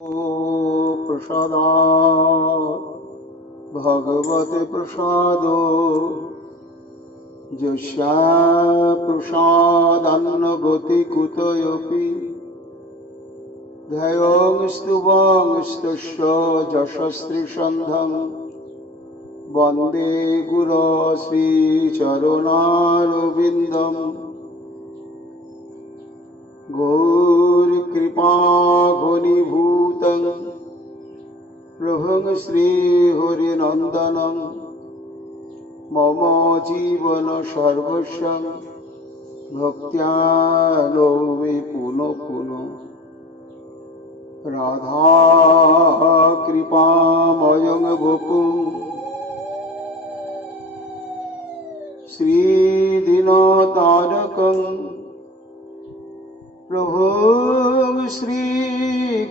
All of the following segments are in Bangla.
प्रसादात् भगवते प्रसादो यस्याप्रसादान्नगति कुतयपि ध्येयं स्तुवंस्तस्य यशस्त्रिसन्धं वन्दे गुरो श्रीचरणारविन्दम् गौरकृपा घनीभूतं प्रभुं श्रीहरिनन्दनं मम जीवन सर्वस्व भक्त्या नौमि पुनः पुनः राधा कृपामयं वपुः श्रीदीनतारकं प्रभुं श्रीगौरगोपालं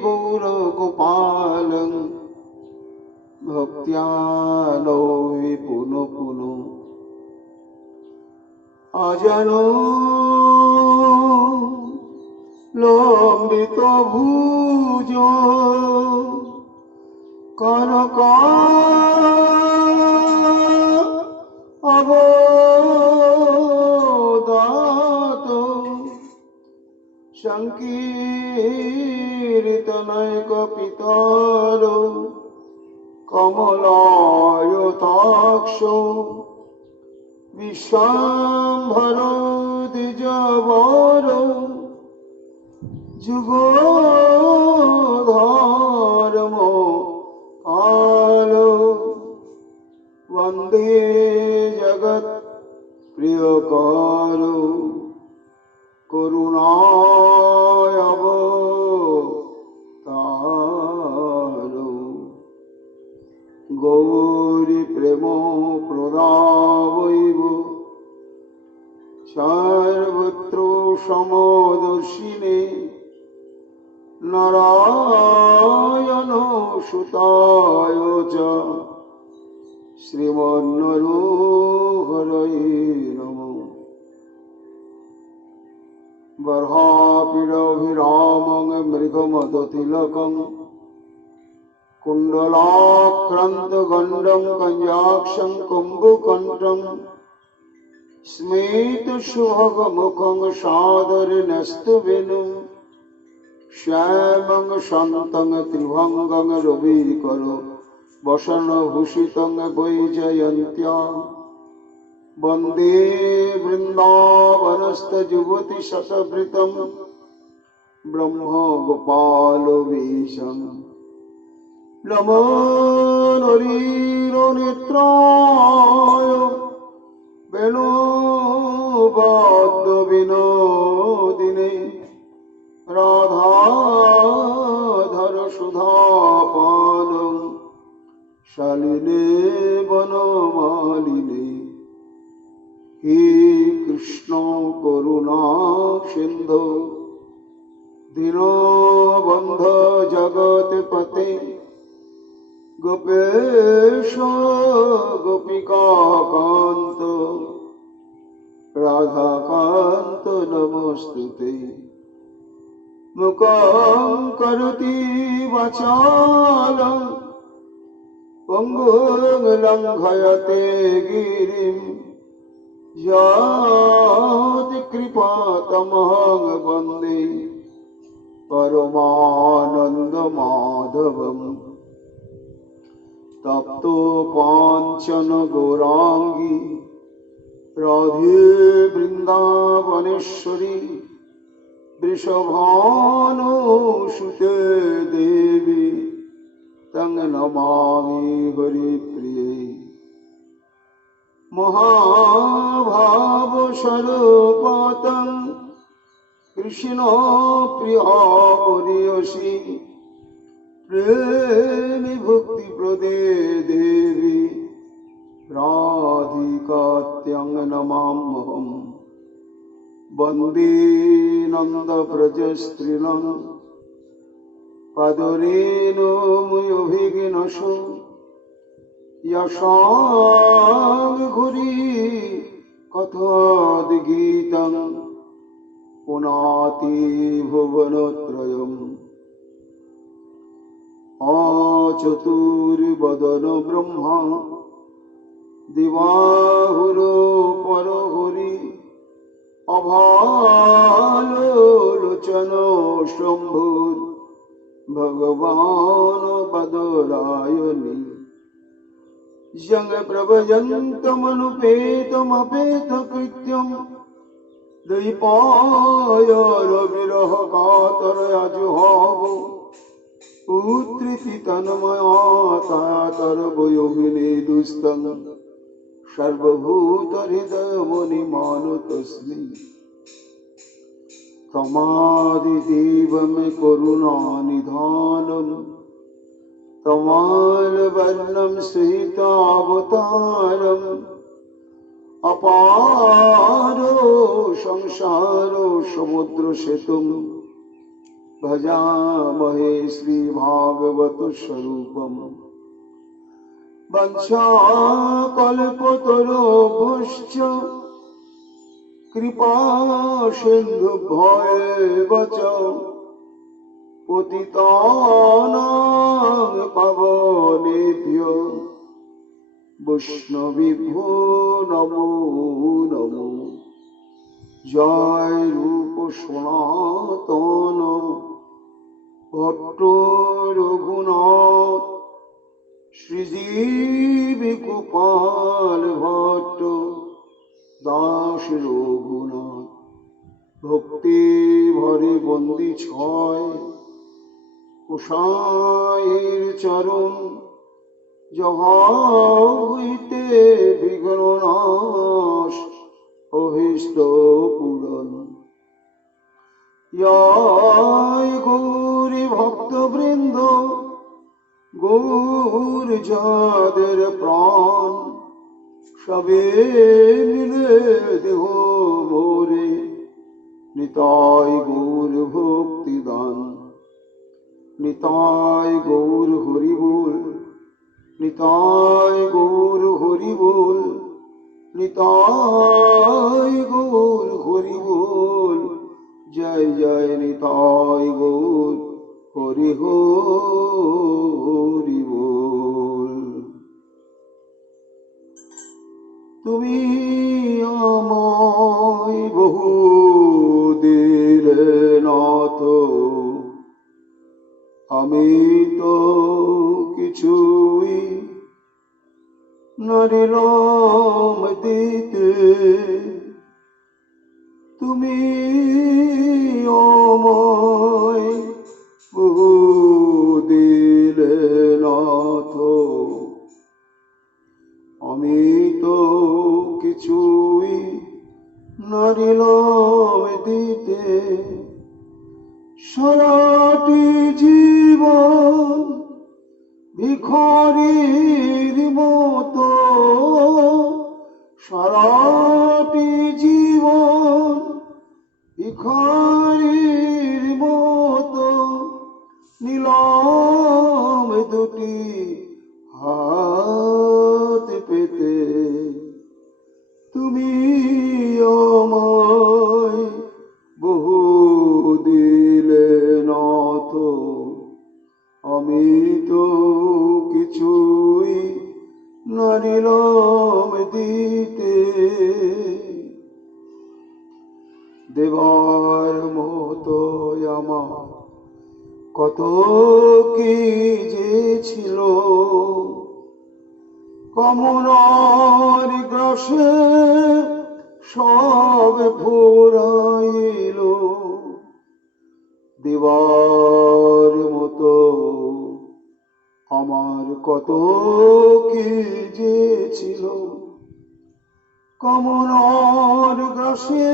भक्त्या नौमि पुनः पुनः अजनो लम्बितो भुजो कनकावदातो संकीर्तनैकपितरो कमलायताक्षो विश्वाम्भरो द्विजवरो जुगोधर्मो कालो वन्दे जगत् प्रियकारो करुणायावतारो गौरी प्रेमो प्रदावैव सर्वत्र समदर्शिने नारायण सुताय च श्रीमन्नरहरये नमः बर्हापीडभिरामं मृगमदतिलकं कुण्डलाक्रान्तगण्डं कञ्जाक्षं कुम्भकण्ठं स्मितसुभगमुखं सादरनस्तवेनुं श्यामं शान्तं त्रिभंगं रविकरो वसनभूषितं वैजयन्त्या वन्दे वृन्दावनस्थयुवतिशतवृतं ब्रह्मगोपालवेशम् नमो नलिननेत्राय वेणुवाद्यविनोदिने राधाधर सुधापानं शालिने वनमालिने हे कृष्ण करुणा सिन्धो दीनबन्धो जगत्पते गोपेश गोपिकाकान्त राधाकान्त नमोस्तुते मुखं करोति वाचालं पङ्गुं लङ्घयते गिरिं यत्कृपातमहं वन्दे परमानन्दमाधवम् तप्तो काञ्चन गौराङ्गी राधे वृन्दावनेश्वरी वृषभानुसुते देवी तं नमामि हरिप्रिये महाभावस्वरूपं कृष्णप्रिया प्रियसी प्रेमी भक्तिप्रदे देवी राधिकात्यां नमाम्यहम् वन्दे नन्दव्रजस्त्रीणं पादरेणुमयोभिघ्नसो यशां घुरी कथाद्गीतं पुनाति भुवनत्रयम् অচতুর্বদন ব্রহ্মা দিবাহুর পরহরি অভালোচন শম্ভুর ভগবান বদরায়ণী জঙ্গ প্রভয়ন্তমনুপেতমপেত কৃত্যম দৈপায়ন বিরহ কাতর আজুহাব উত্তৃতি তন্ময়াতর বয়োগিনী দুস্তং সর্বভূত হৃদয় মনি মানতস্মি তমাদিদেবম করুণা নিধানম তমাল বর্ণম সহিতাবতারম অপারো সংসারো সমুদ্র সেতুম ভজামহে শ্রী ভাগবত স্বরূপম বংশাকল্পতরুভ্যশ্চ কৃপা সিন্ধুভ্যেব চ পতিতানাং পাবনেভ্যো বৈষ্ণবেভ্যো নমো নমো। জয় রূপ সনাতন ভট্ট রঘুনাথ শ্রীজীব গোপাল ভট্ট দাস রঘুনাথ ভক্তি ভরে বন্দি ছয় কুশায়ের চরণ জহা হইতে বিঘ্ননাশ অভীষ্ট পূরণ। জয় গৌরী ভক্তবৃন্দ গৌর যাদের প্রাণ সবে মিলে দেহ মোরে নিতাই গৌর ভক্তিদান। নিতাই গৌর হরি বল নিতাই গৌর হরি বল নিতাই গৌর হরি বল। জয় জয় নিতাই গৌর হরি হরি বল। তুমি আমায় বহু দিলে নাথ আমি তো কিছুই নারিলাম দিতে। তুমি আমায় বহু দিলে নাথ আমি তো কিছুই নারিলাম দিতে। সারাটি জীবন ভিখারির মতো সারাটি জীবন ভিখারির মতো নিলাম দুটি হাত পেতে। তুমি আমায় বহু দিলে নাথ আমি তো কিছুই নারিলাম দিতে। দেবার মতো আমার কত কি যে ছিল কামনার গ্রাসে সব ফুরাইল। দেবার মতো আমার কত কি যে ছিল কামনার গ্রাসে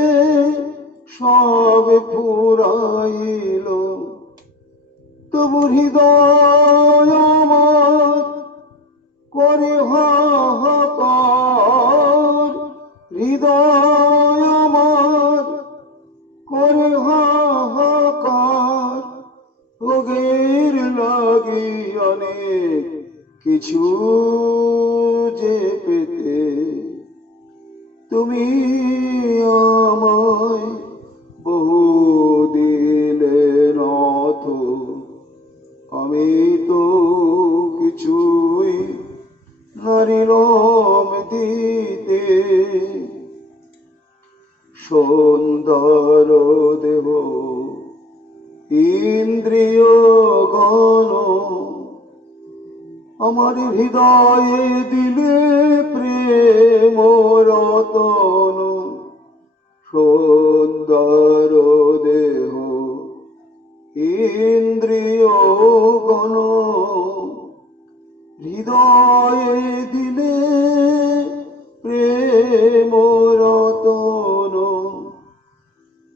সব ফুরাইল। তবু হৃদয় আমার করে হাহাকার। হৃদয় আমার করে হাহাকার। ভোগের লাগি অনেক কিছু যে পেতে। তুমি আমায় বহু দিলে নাথ আমি তো সুন্দর দেহ ইন্দ্রিয় গণ আমার হৃদয়ে দিলে প্রেম রতন সুন্দর দেহ ইন্দ্রিয় গণ হৃদয়ে দিলে প্রেম রতন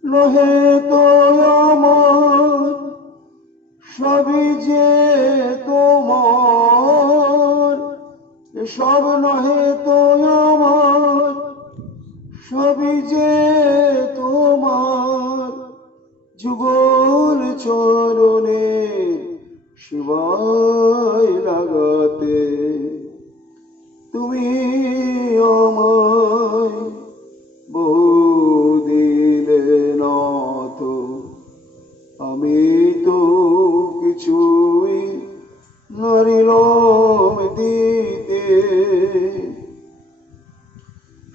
নহে তো আমার সবই যে তোমার সব নহে তো আমার সবই যে তোমার যুগল চরণে শিবায় লাগাতে তুমি আমায় বহু দিলে নাথ আমি তো কিছুই নারিলাম দিতে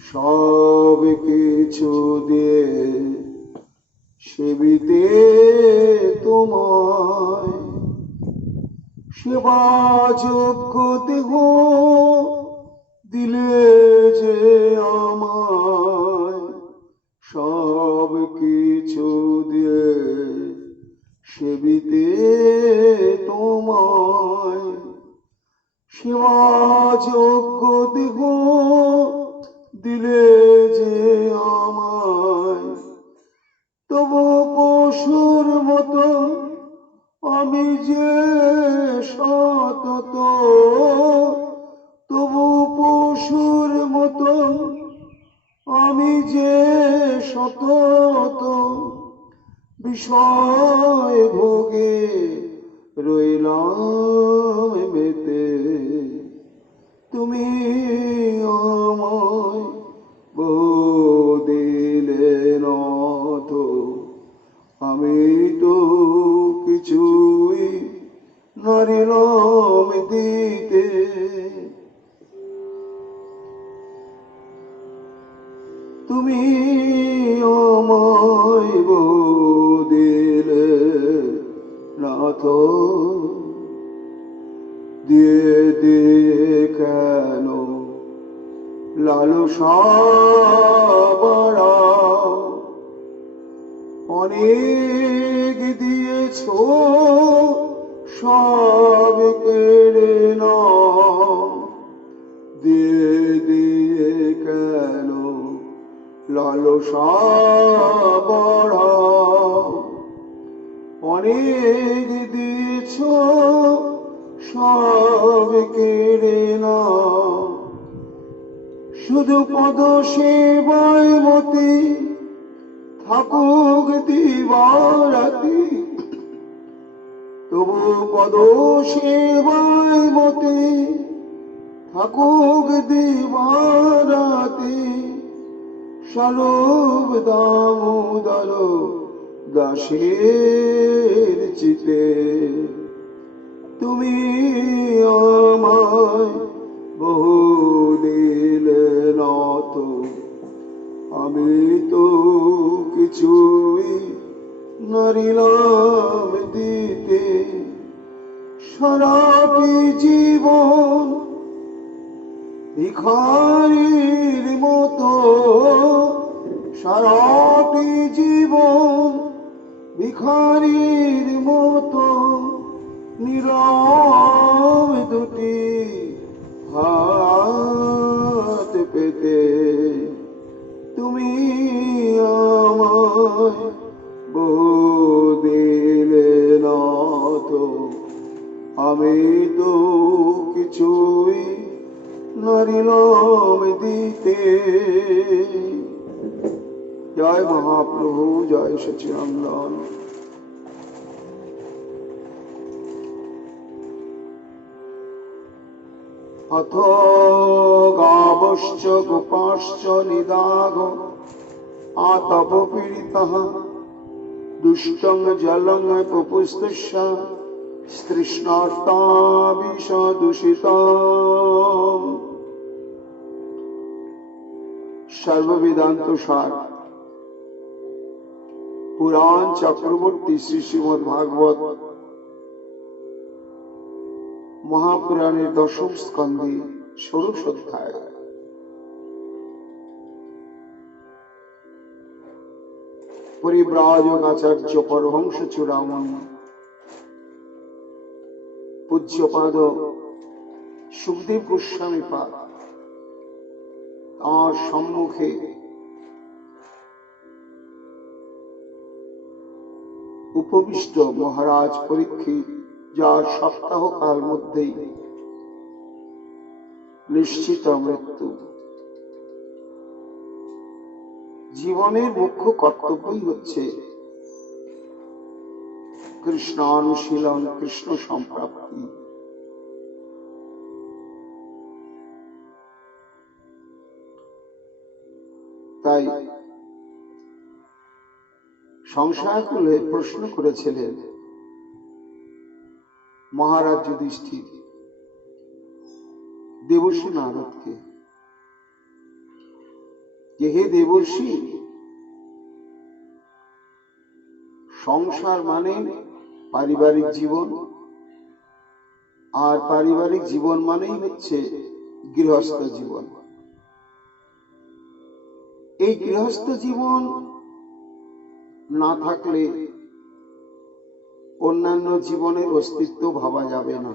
সব কিছু দিয়ে সেবিতে তোমায় সেবা যোগ্য দেহ দিলে যে আমায় সব কিছু দিয়ে সেবিতে তোমায় সেবা যোগ্য দেহ দিলে যে আমায় তবু পশুর মতো আমি যে সতত তবু পশুর মতো আমি যে সতত বিষয় ভোগে রইলাম মেতে তুমি আমায় বহু দিলে নাথ আমি তো কিছুই নারিলাম দিতে তুমি আমায় বহু দিলে নাথ দিয়ে দিয়ে কেন লালসা বাড়াও অনেক দিয়েছ সব কেড়ে নাও দিয়ে দিয়ে কেন লালসা বাড়াও অনেক দিয়েছ সব কেড়ে নাও শুধু পদ সেবায় মতি থাকুক দিবারাতি তবু পদ সেবায় মতি থাকুক দিবারাতি স্বরূপ দামোদর দাসের চিতে তুমি আমায় বহু দিলে নাথ আমি তো কিছুই নারিলাম দিতে সারাটি জীবন ভিখারির মতো সারাটি জীবন ভিখারির মতো নীরব দুটি হাত পেতে তুমি আমায় বহু দিলে নাথ আমি তো কিছুই নারিলাম দিতে জয় মহাপ্রভু জয় সচিদানন্দ अथ गावश्च गोपाश्च निदाघ आतप पीडितः दुष्टं जलं पुपुस्तस्य तृष्णार्ताविषदूषिता सर्ववेदांत सार পুরাণ চক্রবর্তী শ্রী শ্রীমদ্ ভাগবত মহাপুরাণের দশম স্কন্ধে ষোড়শ অধ্যায়। পরিব্রাজক আচার্য পরমহংস চূড়ামণি পূজ্যপাদ সুখদেব গোস্বামী পাদ তাঁর সম্মুখে উপবিষ্ট মহারাজ পরীক্ষিত, যার সপ্তাহ কাল মধ্যেই নিশ্চিত মৃত্যু। জীবনের মুখ্য কর্তব্যই হচ্ছে কৃষ্ণানুশীলন, কৃষ্ণ সম্প্রাপ্তি। তাই সংশয়াকুলে প্রশ্ন করেছিলেন মহারাজ যুধিষ্ঠির দেবর্ষি নারদকে যে, হে দেবর্ষি, সংসার মানে পারিবারিক জীবন, আর পারিবারিক জীবন মানেই হচ্ছে গৃহস্থ জীবন। এই গৃহস্থ জীবন না থাকলে অন্যান্য জীবনের অস্তিত্ব ভাবা যাবে না।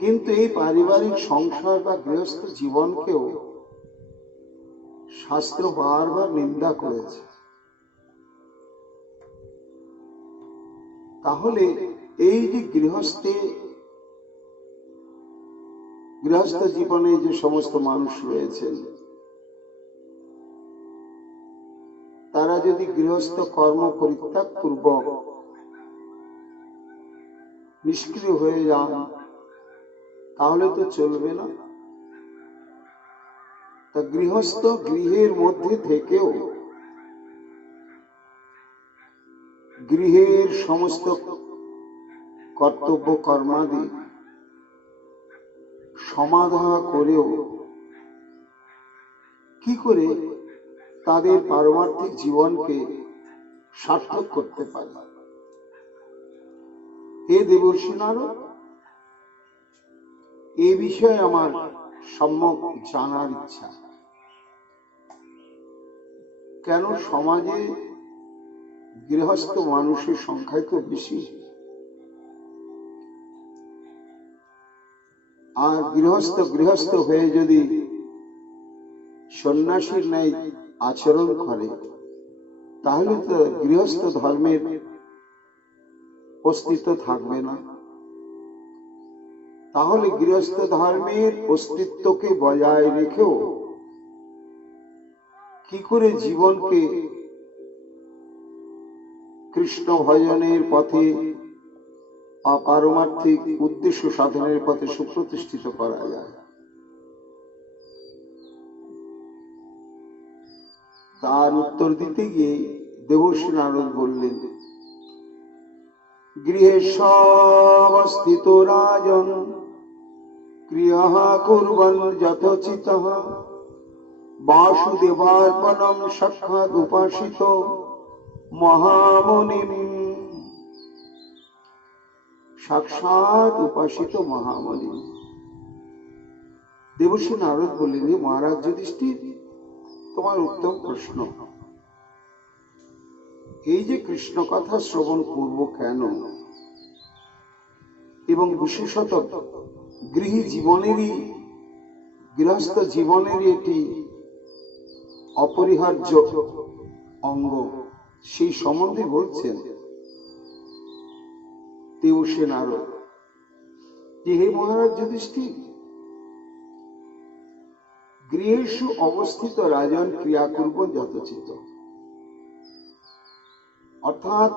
কিন্তু এই পারিবারিক সংসার বা গৃহস্থ জীবনকেও শাস্ত্র বারবার নিন্দা করেছে। তাহলে এই যে গৃহস্থ জীবনে যে সমস্ত মানুষ রয়েছেন, তারা যদি গৃহস্থ কর্ম পরিত্যাগ পূর্বক নিষ্ক্রিয় হয়ে যান, তাহলে তো চলবে না। তা গৃহস্থ গৃহের মধ্যে থেকেও গৃহের সমস্ত কর্তব্য কর্মাদি সমাধা করেও কি করে তাদের পারমার্থিক জীবনকে সার্থক করতে পারে। হে দেবর্ষি নারদ, এই বিষয়ে আমার সম্যক জানার ইচ্ছা। কেন সমাজে গৃহস্থ মানুষের সংখ্যা তো বেশি, আর গৃহস্থ হয়ে যদি সন্ন্যাসীর ন্যায় আচরণ করে, তাহলে তো গৃহস্থ ধর্মের অস্তিত্ব থাকবে না। তাহলে গৃহস্থ ধর্মের অস্তিত্বকে বজায় রেখেও কি করে জীবনকে কৃষ্ণ ভজনের পথে পারমার্থিক উদ্দেশ্য সাধনের পথে সুপ্রতিষ্ঠিত করা যায়, তার উত্তর দিতে গিয়ে দেবর্ষি নারদ বললেন, গৃহেশ্বস্থিত রাজন ক্রিয়াঃ কুর্বন যথোচিতঃ বাসুদেবার্পণম সাক্ষাৎ উপাসিত মহামুনিম। সাক্ষাৎ উপাসিত মহামুনি। দেবর্ষি নারদ বললেন, মহারাজ যুধিষ্ঠির, তোমার উত্তম প্রশ্ন। এই যে কৃষ্ণ কথা শ্রবণ করব কেন, এবং বিশেষত গৃহস্থ জীবনেরই এটি অপরিহার্য অঙ্গ, সেই সম্বন্ধে বলছেন দেবর্ষি নারদ যে, হে মহারাজ যুধিষ্ঠির, গৃহেষু অবস্থিত রাজন ক্রিয়া কুর্বন যথোচিত। অর্থাৎ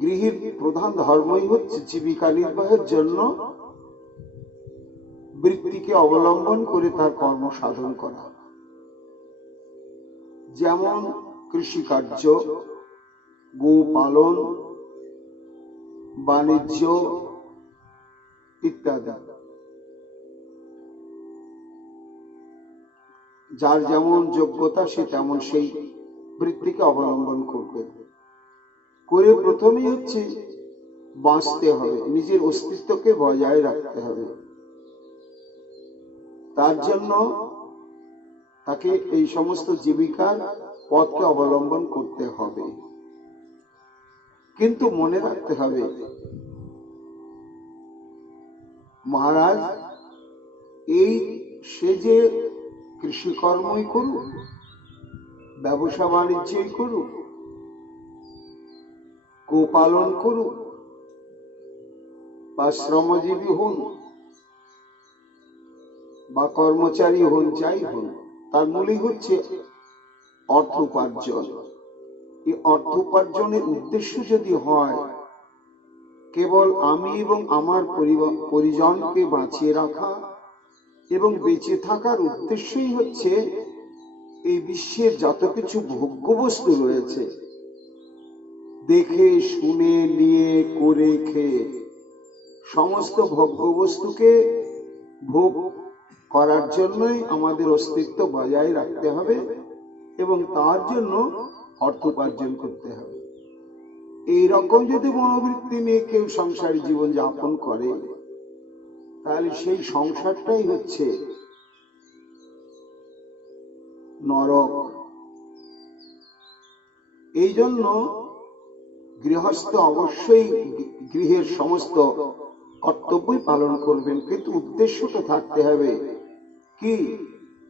গৃহের প্রধান ধর্মই হচ্ছে জীবিকা নির্বাহের জন্য বৃত্তিকে অবলম্বন করে তার কর্ম সাধন করা। যেমন কৃষিকার্য, গোপালন, বাণিজ্য ইত্যাদি। যার যেমন যোগ্যতা সে তেমন সেই বৃত্তিকে অবলম্বন করবে। করে প্রথমেই হচ্ছে বাঁচতে হবে, নিজের অস্তিত্বকে বজায় রাখতে হবে। তার জন্য তাকে এই সমস্ত জীবিকার পথকে অবলম্বন করতে হবে। কিন্তু মনে রাখতে হবে মহারাজ, এই সে যে কৃষিকর্মই করুক, ব্যবসা বাণিজ্যই করুক, গোপালন করুক বা শ্রমজীবী হন বা কর্মচারী হন, যাই হন, তার মূলই হচ্ছে অর্থ উপার্জন। এই অর্থ উপার্জনের উদ্দেশ্য যদি হয় কেবল আমি এবং আমার পরিজনকে বাঁচিয়ে রাখা এবং বেঁচে থাকার উদ্দেশ্যই হচ্ছে এই বিশ্বের যত কিছু ভোগ্য বস্তু রয়েছে দেখে শুনে নিয়ে করে খেয়ে সমস্ত ভোগ্য বস্তুকে ভোগ করার জন্যই আমাদের অস্তিত্ব বজায় রাখতে হবে এবং তার জন্য অর্থ উপার্জন করতে হবে। এইরকম যদি মনোবৃত্তি নিয়ে কেউ সংসারী জীবন যাপন করে তাহলে সেই সংসারটাই হচ্ছে নরক। এই জন্য গৃহস্থ অবশ্যই গৃহের সমস্ত কর্তব্যই পালন করবেন, কিন্তু উদ্দেশ্যটা থাকতে হবে কি?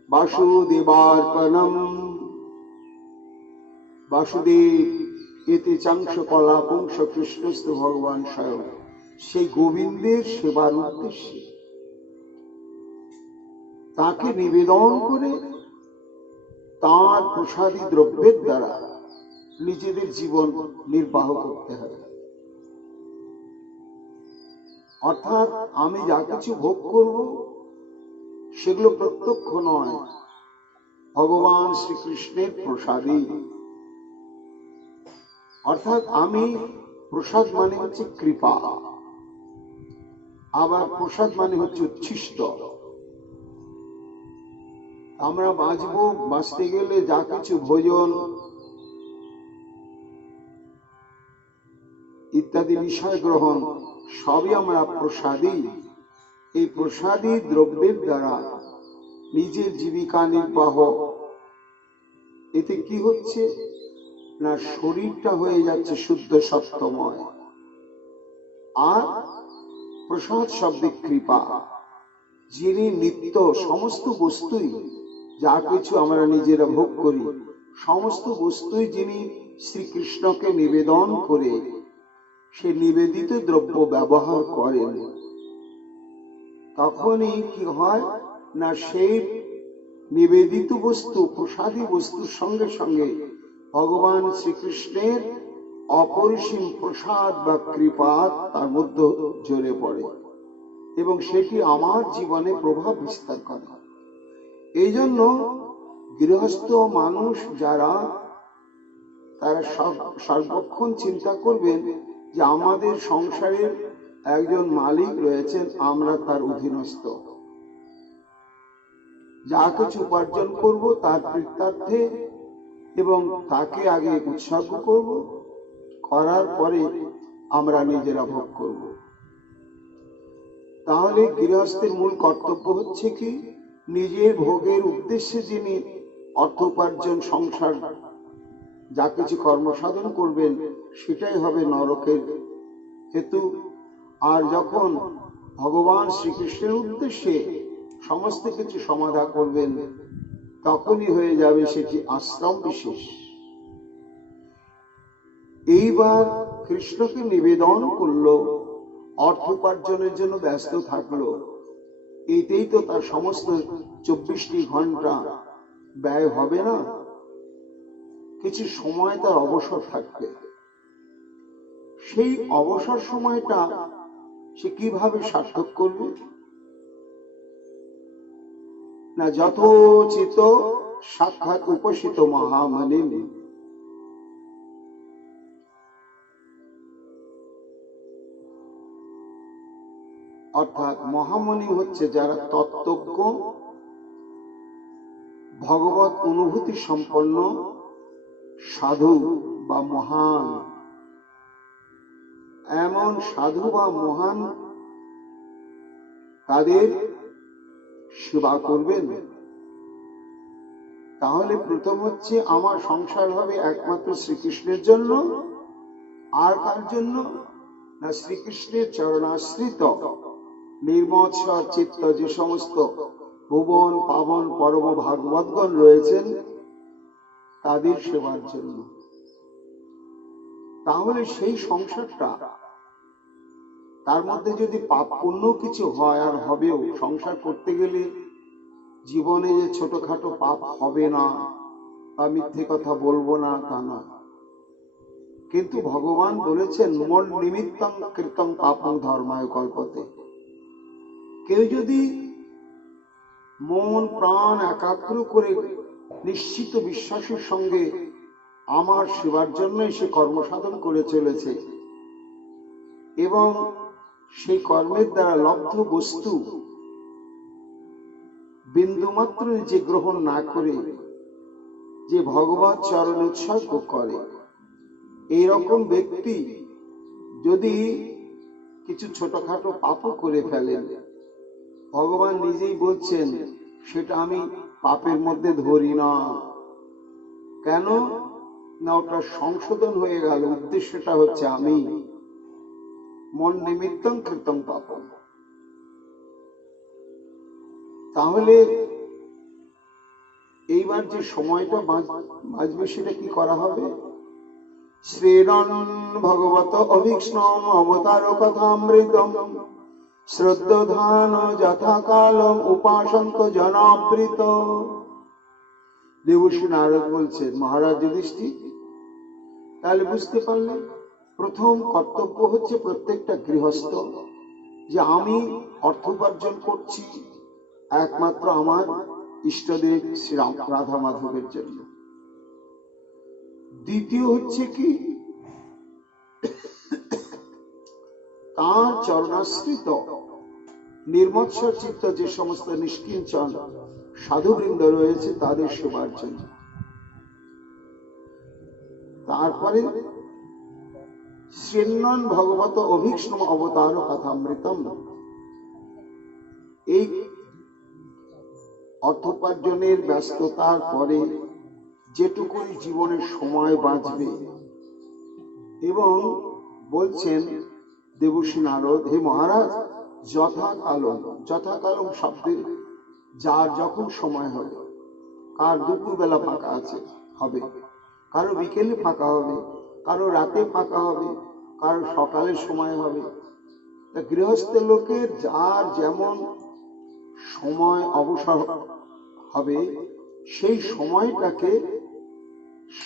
বাসুদেবার্পণম, বাসুদেব এতে চাংশ কলা পুংস কৃষ্ণস্থ ভগবান স্বয়ং, সেই গোবিন্দের সেবার উদ্দেশ্যে তাকে নিবেদন করে তাঁর প্রসাদী দ্রব্যের দ্বারা নিজেদের জীবন নির্বাহ করতে হবে। অর্থাৎ আমি যা কিছু ভোগ করব সেগুলো প্রত্যক্ষ নয়, ভগবান শ্রীকৃষ্ণের প্রসাদী। অর্থাৎ আমি, প্রসাদ মানে হচ্ছে কৃপা, আবার প্রসাদ মানে হচ্ছে উচ্ছিষ্ট। আমরা বাঁচবো, বাঁচতে গেলে যা কিছু ভোজন ইত্যাদি বিষয় গ্রহণ সবই আমরা প্রসাদী। এই প্রসাদী দ্রব্যের দ্বারা নিজের জীবিকা নির্বাহ। এতে কি হচ্ছে না, শরীরটা হয়ে যাচ্ছে শুদ্ধ সত্যময়। আর প্রসাদ শব্দে কৃপা, যিনি নিত্য সমস্ত বস্তুই, যা কিছু আমরা নিজেরা ভোগ করি সমস্ত বস্তুই যিনি শ্রীকৃষ্ণকে নিবেদন করে সে নিবেদিত দ্রব্য ব্যবহার করেন, তখনই কি হয় না, সেই নিবেদিত বস্তু প্রসাদী বস্তুর সঙ্গে সঙ্গে ভগবান শ্রীকৃষ্ণের অপরিসীম প্রসাদ বা কৃপা তার মধ্যে ঝরে পড়ে এবং সেটি আমার জীবনে প্রভাব বিস্তার করে। এই জন্য গৃহস্থ মানুষ যারা, তারা সর্বক্ষণ চিন্তা করবেন যে আমাদের সংসারের একজন মালিক রয়েছেন, আমরা তার অধীনস্থ। যা কিছু উপার্জন করব তার কৃতার্থে এবং তাকে আগে উৎসর্গ করব, করার পরে আমরা নিজেরা ভোগ করব। তাহলে গৃহস্থের মূল কর্তব্য হচ্ছে কি, নিজের ভোগের উদ্দেশ্যে যিনি অর্থ উপার্জন সংসার যা কিছু কর্মসাধন করবেন সেটাই হবে নরকের হেতু। আর যখন ভগবান শ্রীকৃষ্ণের উদ্দেশ্যে সমস্ত কিছু সমাধা করবেন তখনই হয়ে যাবে সেটি আশ্রম বিশেষ। এইবার কৃষ্ণকে নিবেদন করলো, অর্থ উপার্জনের জন্য ব্যস্ত থাকলো, এইটাই তো তার সমস্ত 24টি ঘন্টা ব্যয় হবে না, কিছু সময় তার অবসর থাকবে। সেই অবসর সময়টা সে কিভাবে সার্থক করবে না, যথোচিত সাক্ষাৎ উপসিত মহামণি। অর্থাৎ মহামণি হচ্ছে যারা তত্ত্বজ্ঞ ভগবত অনুভূতি সম্পন্ন সাধু বা মহান, এমন সাধু বা মহান তাদের সেবা করবেন। তাহলে প্রথম হচ্ছে আমার সংসার হবে একমাত্র শ্রীকৃষ্ণের জন্য। আর কার জন্য? না, শ্রীকৃষ্ণের চরণাশ্রিত নির্মৎসর চিত্ত যে সমস্ত ভুবন পাবন পরম ভাগবতগণ রয়েছেন তাদের সেবার জন্য। তাহলে সেই সংসারটা, তার মধ্যে যদি পাপ পুণ্য কিছু হয়, আর হবেও, সংসার করতে গেলে জীবনে যে ছোটখাটো পাপ হবে না বা মিথ্যে কথা বলবো না তা না, কিন্তু ভগবান বলেছেন মন নিমিত্তং কৃতং পাপং ধর্মায় কল্পতে। কেউ যদি মন প্রাণ একাগ্র করে নিশ্চিত বিশ্বাসের সঙ্গে আমার সেবার জন্য সে কর্মসাধন করে চলেছে এবং সেই কর্মের দ্বারা লব্ধ বস্তু বিন্দুমাত্র যে গ্রহণ না করে যে ভগবত চরণ উৎসর্গ করে, এইরকম ব্যক্তি যদি কিছু ছোটখাটো পাপও করে ফেলেন, ভগবান নিজেই বলছেন সেটা আমি পাপের মধ্যে ধরি না। কেন না, ওটা সংশোধন হয়ে গেল। উদ্দেশ্যটা হচ্ছে আমি মন নিমিত্তং কৃতং পাপম। তাহলে এইবার যে সময়টা বাঁচবে সেটা কি করা হবে? শ্রীরণ ভগবত অভীক্ষ্ণম অবতার কথামৃতম শ্রদ্ধান যথাকালম উপাসন্ত জনাবৃত। দেবর্ষি নারদ বলছেন, মহারাজ যুধিষ্ঠির, তাহলে বুঝতে পারলেন প্রথম কর্তব্য হচ্ছে প্রত্যেকটা গৃহস্থ যে আমি অর্থ উপার্জন করছি একমাত্র আমার ইষ্টদেব শ্রী রাধা মাধবের জন্য। দ্বিতীয় হচ্ছে কি, তাঁর চরণাশ্রিত নির্মৎসর চিত্ত যে সমস্ত নিষ্কিঞ্চন সাধুবৃন্দ রয়েছে তাদের সেবার জন্য। তারপরে শ্রীনন ভগবত অভীক্ষ্ণম অবতার কথামৃতম, এই অর্থোপার্জনের ব্যস্ততার পরে যেটুকু জীবনের সময় বাঁচবে, এবং বলছেন দেবর্ষি নারদ, হে মহারাজ, যথাকালম, যথাকালম শব্দে যার যখন সময় হবে, কার দুপুর বেলা ফাঁকা আছে হবে, কারো বিকেলে ফাঁকা হবে, কারো রাতে ফাঁকা হবে, কারো সকালের সময় হবে। গৃহস্থ লোকের যার যেমন সময় অবসর হবে সেই সময়টাকে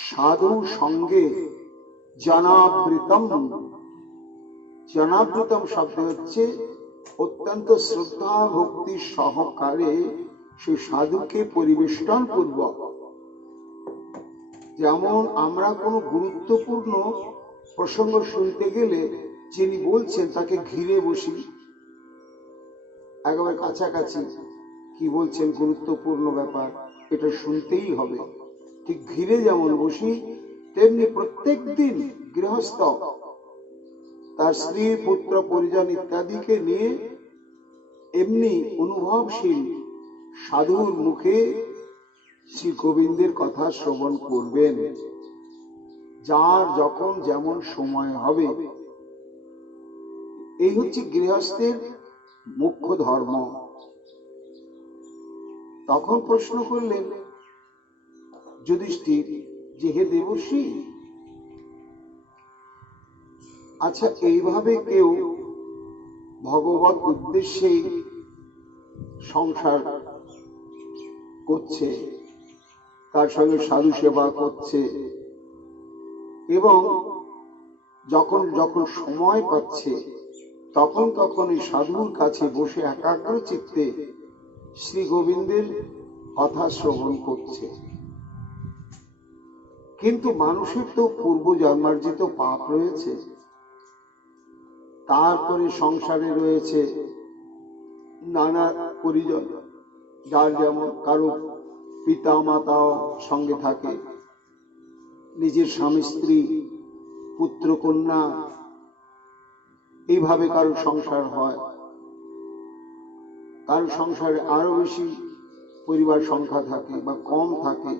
সাধু সঙ্গে জনাবৃতম, জনাবৃতম শব্দ হচ্ছে অত্যন্ত শ্রদ্ধা ভক্তি সহকারে সেই সাধুকে পরিবেষ্টন পূর্বক। যেমন আমরা কোনো গুরুত্বপূর্ণ প্রসঙ্গ শুনতে গেলে যিনি বলছেন তাকে ঘিরে বসি, একেবারে কাছাকাছি, কি বলছেন গুরুত্বপূর্ণ ব্যাপার, এটা শুনতেই হবে। ঠিক ঘিরে যেমন বসি, তেমনি প্রত্যেক দিন গৃহস্থ তার স্ত্রী পুত্র পরিজন ইত্যাদিকে নিয়ে এমনি অনুভবশীল সাধুর মুখে শ্রী গোবিন্দের কথা শ্রবণ করবেন, যার যখন যেমন সময় হবে। এই হচ্ছে গৃহস্থের মুখ্য ধর্ম। তখন প্রশ্ন করলেন যুধিষ্ঠির যে, হে দেবর্ষি, আচ্ছা এইভাবে কেউ ভগবত উদ্দেশ্যে সংসার করছে, তার সঙ্গে সাধু সেবা করছে, এবং যখন যখন সময় পাচ্ছে তখন তখন এই সাধুর কাছে বসে একাগ্র চিত্তে শ্রী গোবিন্দের কথা শ্রবণ করছে, কিন্তু মানুষের তো পূর্ব জন্মার্জিত পাপ রয়েছে, তারপরে সংসারে রয়েছে নানা পরিজন, যার যেমন, কারো পিতা মাতাও সঙ্গে থাকে, নিজের স্বামী স্ত্রী পুত্র কন্যা, এইভাবে কারো সংসার হয়। কারো সংসারে আরো বেশি পরিবার সংখ্যা থাকে বা কম থাকে,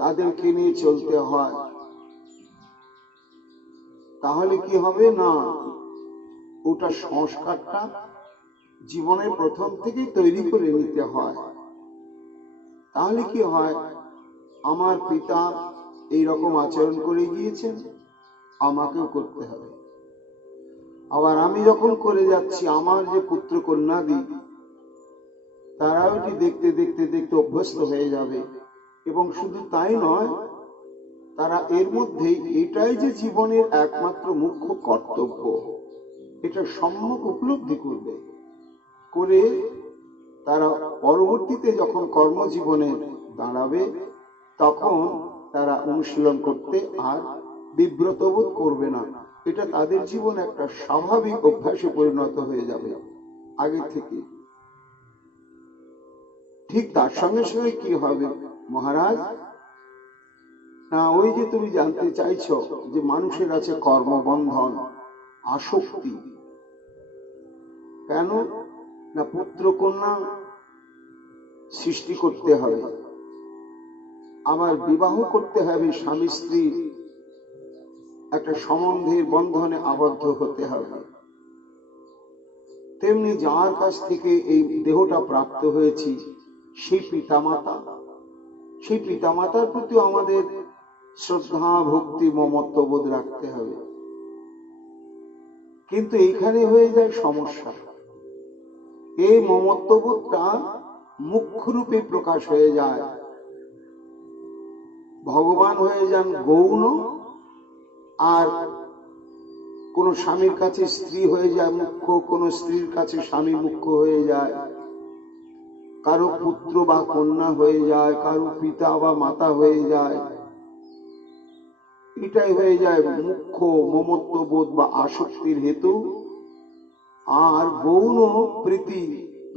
তাদেরকে নিয়ে চলতে হয়। তাহলে কি হবে না, ওটা সংস্কারটা জীবনের প্রথম থেকেই তৈরি করে নিতে হয়। তাহলে কি হয়, আমার পিতা এইরকম আচরণ করে গিয়েছেন, আমাকেও করতে হবে। আবার আমি যখন করে যাচ্ছি, আমার যে পুত্র কন্যাদি তারাও এটি দেখতে দেখতে দেখতে অভ্যস্ত হয়ে যাবে। এবং শুধু তাই নয়, তারা এর মধ্যেই এটাই যে জীবনের একমাত্র মুখ্য কর্তব্য, এটা সম্যক উপলব্ধি করবে। করে তারা পরবর্তীতে যখন কর্মজীবনে দাঁড়াবে, তখন তারা অনুশীলন করতে আর বিব্রত বোধ করবে না। এটা তাদের জীবন একটা স্বাভাবিক অভ্যাসে পরিণত হয়ে যাবে আগে থেকে। ঠিক তার সঙ্গে সঙ্গে কি হবে মহারাজ, না ওই যে তুমি জানতে চাইছো যে মানুষের আছে কর্মবন্ধন, আসক্তি। কেন না, পুত্র কন্যা সৃষ্টি করতে হবে, আবার বিবাহ করতে হবে, স্বামী স্ত্রী একটা সম্বন্ধের বন্ধনে আবদ্ধ হতে হবে। তেমনি যার কাছ থেকে এই দেহটা প্রাপ্ত হয়েছি, সেই পিতামাতা, সেই পিতামাতার প্রতি আমাদের শ্রদ্ধা ভক্তি মমত্ববোধ রাখতে হবে। কিন্তু এইখানে হয়ে যায় সমস্যা, এই মমত্ববোধটা মুখ্য রূপে প্রকাশ হয়ে যায়। ভগবান হয়ে যান গৌণ, আর কোন স্বামীর কাছে স্ত্রী হয়ে যায় মুখ্য, কোন স্ত্রীর কাছে স্বামী মুখ্য হয়ে যায়, কারো পুত্র বা কন্যা হয়ে যায়, কারো পিতা বা মাতা হয়ে যায়। এটাই হয়ে যায় মুখ্য মমত্ববোধ বা আসক্তির হেতু। আর গৌণ প্রীতি,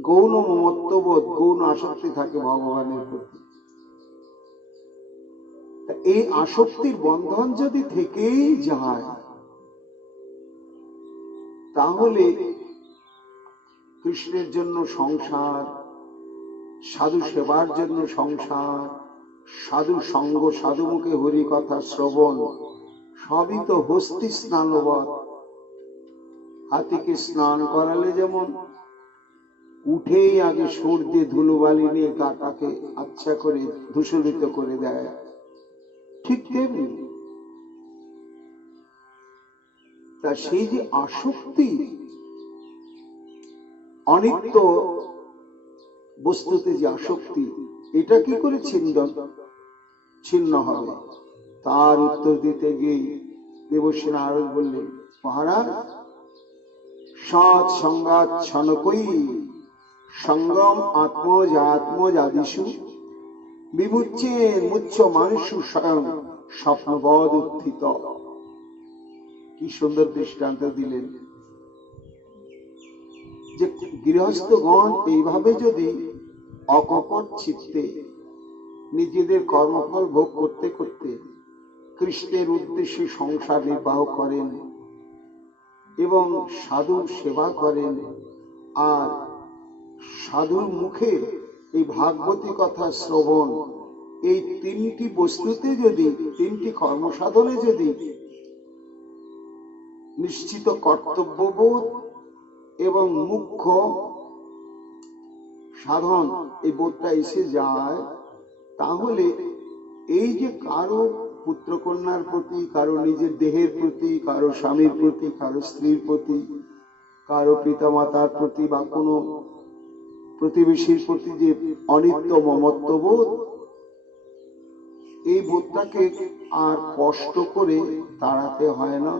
গৌণ মমত্ববোধ, গৌণ আসক্তি থাকে ভগবানের প্রতি। এই আসক্তির বন্ধন যদি থেকেই যায়, তাহলে কৃষ্ণের জন্য সংসার, সাধু সেবার জন্য সংসার, সাধু সঙ্গ, সাধু মুখে হরি কথা শ্রবণ, সবই তো হস্তি স্নানবৎ। হাতিকে স্নান করালে যেমন উঠেই আগে সুর দিয়ে ধুলোবালি নিয়ে গাটাকে আচ্ছা করে ধূসরিত করে দেয়, ঠিক তেমনি তা সেই যে আসক্তি, অনিত্য বস্তুতে যে আসক্তি, এটা কি করে ছিন্ন হবে? তার উত্তর দিতে গিয়ে দেবশ্রী নারদ বললেন, মহারাজ, সৎ সংগাত ছনকই সঙ্গম আত্মজাদিষু বিমুচ্যে মুচ্ছ মানুষ স্বয়ং স্বপ্নবদ উত্থিত। কি সুন্দর দৃষ্টান্ত দিলেন যে গৃহস্থগণ এইভাবে যদি অকপট চিত্তে নিজেদের কর্মফল ভোগ করতে করতে কৃষ্ণের উদ্দেশ্যে সংসার নির্বাহ করেন এবং সাধুর সেবা করেন, আর সাধুর মুখে এই ভাগবতী কথা শ্রবণ, এই তিনটি বস্তুতে যদি, তিনটি কর্মসাধনে যদি নিশ্চিত কর্তব্যবোধ এবং মুখ্য সাধন এই বোধটা এসে যায়, তাহলে এই যে কারো পুত্রকন্যার প্রতি, কারো নিজের দেহের প্রতি, কারো স্বামীর প্রতি, কারো স্ত্রীর প্রতি, কারো পিতামাতার প্রতি বা কোনো প্রতিবেশীর প্রতি যে অনিত্য মমত্ববোধ, এই বোধটাকে আর কষ্ট করে তাড়াতে হয় না,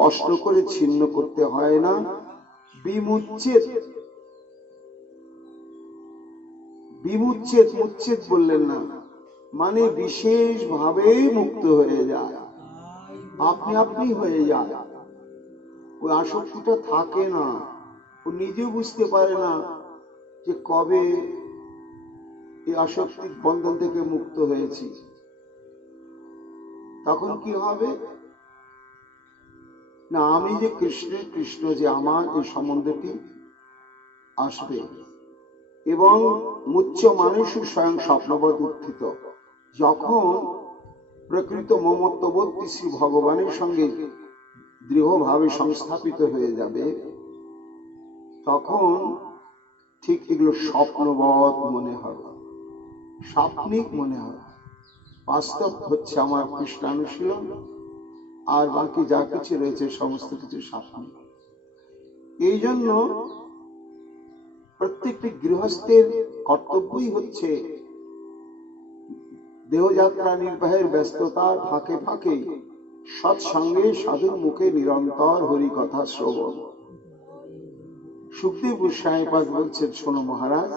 কষ্ট করে ছিন্ন করতে হয় না। বিমুচ্ছেদ, বিমুচ্ছেদ, মুচ্ছেদ বললেন না, মানে বিশেষ ভাবে মুক্ত হয়ে যায়, আপনি আপনি হয়ে যায়। ওই আসক্তিটা থাকে না, ও নিজে বুঝতে পারে না যে কবে এই আসক্তিক বন্ধন থেকে মুক্ত হয়েছি, তখন কি হবে না আমি যে কৃষ্ণের, কৃষ্ণ যে আমার, এই সম্বন্ধটি আসবে। এবং মুচ্চ মানুষ স্বয়ং স্বপ্নবৎ উত্থিত, যখন প্রকৃত মমত্ববোধটি শ্রী ভগবানের সঙ্গে দৃঢ়ভাবে সংস্থাপিত হয়ে যাবে, তখন ঠিক এগুলো স্বপ্নবৎ মনে হবে, স্বপ্নিক মনে হবে। বাস্তব হচ্ছে আমার কৃষ্ণানুশীলন, আর বাকি যা কিছু রয়েছে সমস্ত কিছু স্বপ্নিক। এই জন্য প্রত্যেকটি গৃহস্থের কর্তব্যই হচ্ছে দেহযাত্রা নির্বাহের ব্যস্ততার ফাঁকে ফাঁকে সৎসঙ্গে সাধুর মুখে নিরন্তর হরি কথা শ্রবণ। সুখদেব গোস্বামী পাদ বলছেন, শোনো মহারাজ,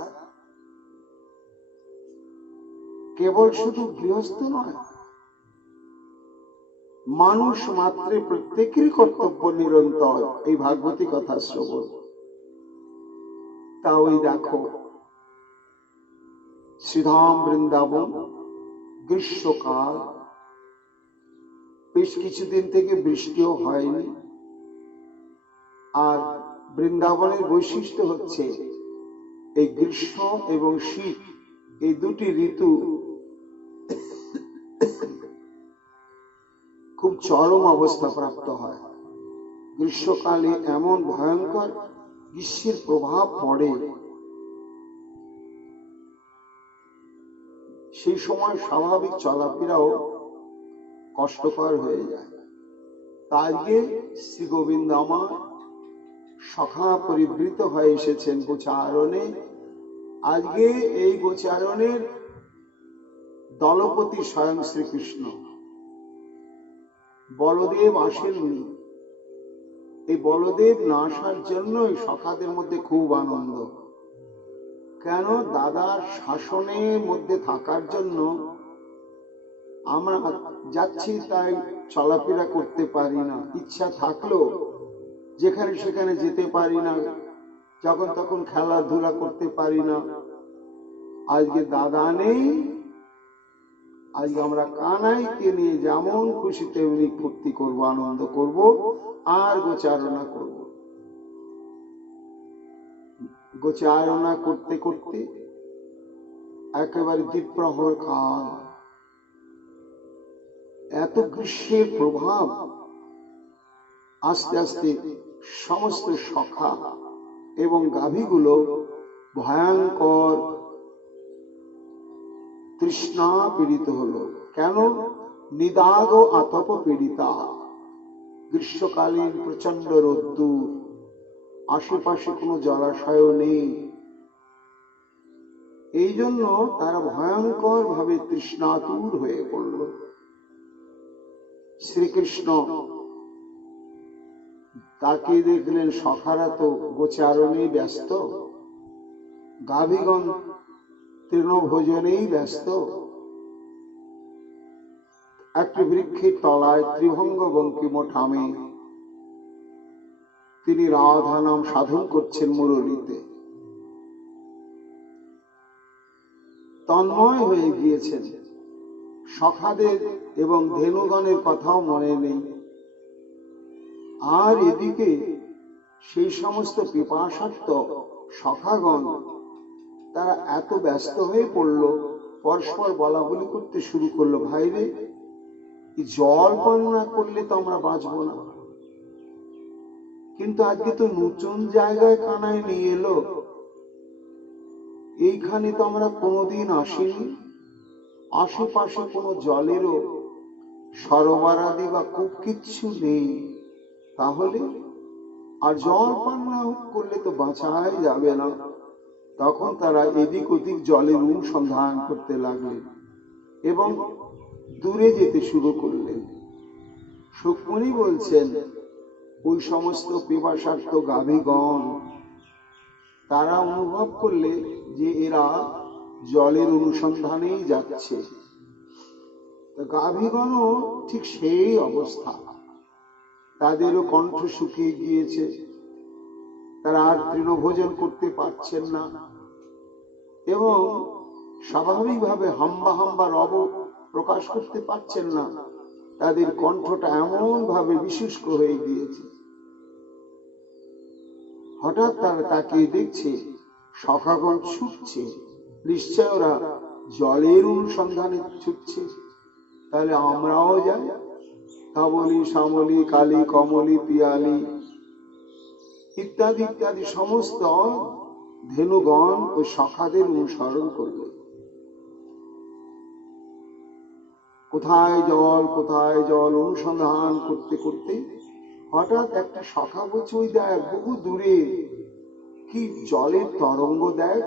কেবল শুধু গৃহস্থ নয়, মানুষ মাত্রে প্রত্যেকেরই কর্তব্য নিরন্তর এই ভাগবতী কথা শ্রবণ। তা ওই দেখো, শ্রীধাম বৃন্দাবন গ্রীষ্মকাল, বেশ কিছুদিন থেকে বৃষ্টিও হয়নি। আর বৃন্দাবনের বৈশিষ্ট্য হচ্ছে এই গ্রীষ্ম এবং শীত, এই দুটি ঋতু খুব চরম অবস্থা প্রাপ্ত হয়। গ্রীষ্মকালে এমন ভয়ঙ্কর গ্রীষ্মের প্রভাব পড়ে, সেই সময় স্বাভাবিক চলাফেরাও কষ্টকর হয়ে যায়। আজকে শ্রী গোবিন্দ আমার সখা পরিবৃত হয়ে এসেছেন গোচারণে। আজকে এই গোচারণের দলপতি স্বয়ং শ্রীকৃষ্ণ। বলদেব আসেননি। এই বলদেব না আসার জন্য এই সখাদের মধ্যে খুব আনন্দ। কেন? দাদার শাসনের মধ্যে থাকার জন্য আমরা যাচ্ছি, তাই চলাফেরা করতে পারি না। ইচ্ছা থাকলেও যেখানে সেখানে যেতে পারি না, যখন তখন খেলাধুলা করতে পারি না। আজকে দাদা নেই, আজকে আমরা কানাইকে নিয়ে যেমন খুশি তেমনি ফুর্তি করব, আনন্দ করব, আর গোচারণা করব। গোচারণা করতে করতে একেবারে দ্বিপ্রহর কাল, এত গ্রীষ্মের প্রভাব, আস্তে আস্তে সমস্ত সখা এবং গাভীগুলো ভয়ঙ্কর তৃষ্ণা পীড়িত হলো। কেন? নিদাগ আতপ পীড়িতা। গ্রীষ্মকালীন প্রচন্ড রোদ্দুর, আশেপাশে কোনো জলাশয় নেই। এই জন্য তারা ভয়ঙ্কর ভাবে তৃষ্ণাতুর হয়ে পড়ল। শ্রীকৃষ্ণ তাকে দেখলেন, সখারা তো গোচারণেই ব্যস্ত, গাভীগণ তৃণভোজনেই ব্যস্ত। একটি বৃক্ষের তলায় ত্রিভঙ্গ বঙ্কিম ঠামে তিনি রাধা নাম সাধন করছেন মুরলীতে। তন্ময় হয়ে গিয়েছেন। সখাদের এবং ধেনুগণের কথাও মনে নেই। আর এদিকে সেই সমস্ত পিপাসার্ত সখাগণ তারা এত ব্যস্ত হয়ে পড়ল, পরস্পর বলা বলি করতে শুরু করলো, ভাই রে, জল পান না করলে তো আমরা বাঁচবো না। কিন্তু আজকে তো নতুন জায়গায় কানায় নিয়ে এলো, এইখানে তো আমরা কোনোদিন আসিনি, আশেপাশে কোনো জলেরও সরবরাদি বা কূপ কিচ্ছু নেই, তাহলে আর জল পান না করলে তো বাঁচাই যাবে না। তখন তারা এদিক ওদিক জলের অনুসন্ধান করতে লাগলেন এবং দূরে যেতে শুরু করলেন। সুখমণি বলছেন, ওই সমস্ত পিপাসার্ত গাভীগণ তারা অনুভব করলে যে এরা জলের অনুসন্ধানেই যাচ্ছে। গাভীগণও ঠিক সেই অবস্থা, তাদেরও কণ্ঠ শুকিয়ে গিয়েছে, তারা আর তৃণভোজন করতে পারছেন না। এবং স্বাভাবিকভাবে হাম্বা হাম্বা রব প্রকাশ করতে পারছেন না, তাদের কণ্ঠটা এমন ভাবে বিশুষ্ক হয়ে গিয়েছে। হঠাৎ তারা তাকিয়ে দেখছে সখাগণ ছুটছে, নিশ্চয় ওরা জলের অনুসন্ধানে ছুটছে, তাহলে আমরাও যাই। কাবলি শ্যামলি কালী কমলি পিয়ালি ইত্যাদি ইত্যাদি সমস্ত ধেনুগণ ওই সখাদের অনুসরণ করবে। কোথায় জল অনুসন্ধান করতে করতে হঠাৎ একটা সখা বলছে, ওই দেখ বহু দূরে কি জলের তরঙ্গ, দেখ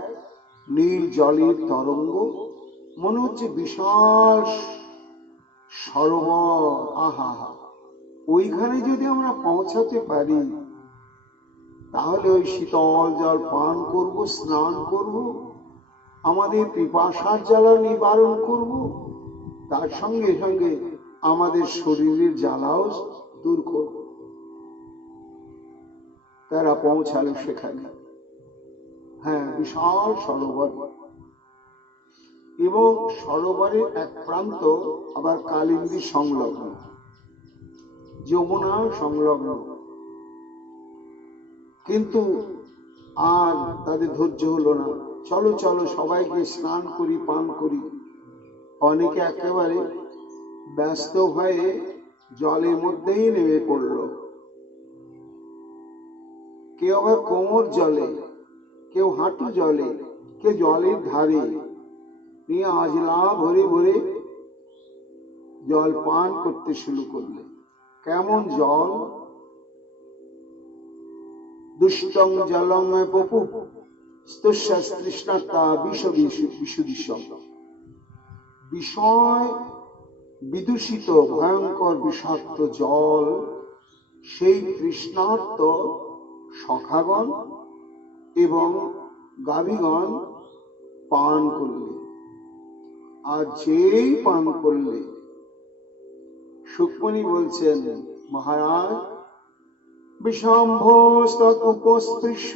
নীল জলের তরঙ্গ, মনে হচ্ছে বিশাল সরোবর। আহা, ওইখানে যদি আমরা পৌঁছাতে পারি তাহলে ওই শীতল জল পান করব, স্নান করব, আমাদের পিপাসার জ্বালা নিবারণ করব, তার সঙ্গে সঙ্গে আমাদের শরীরের জ্বালাও দূর করব। তারা পৌঁছালো সেখানে। হ্যাঁ, বিশাল সরোবর, এবং সরোবরের এক প্রান্ত আবার কালিন্দী সংলগ্ন, যমুনা সংলগ্ন। কিন্তু আর তাদের ধৈর্য হলো না, চলো চলো সবাইকে স্নান করি, পান করি। অনেকে একেবারে ব্যস্ত হয়ে জলের মধ্যেই নেমে পড়ল। কেউ আবার কোমর জলে, কেউ হাঁটু জলে, কেউ জলের ধারে নিয়ে আজলা ভরে ভরে জল পান করতে শুরু করলে। কেমন জল! দুষ্টং জলং পপু তৃষ্ণাতা বিশুদ্ধিশম। বিষয় বিদূষিত ভয়ঙ্কর বিষাক্ত জল সেই তৃষ্ণার্ত সখাগণ এবং গাভীগণ পান করলে। আর যেই পান করলে, সুকমণি বলছেন, মহারাজ বিষাম্ভস্তৎ উপস্পৃশ্য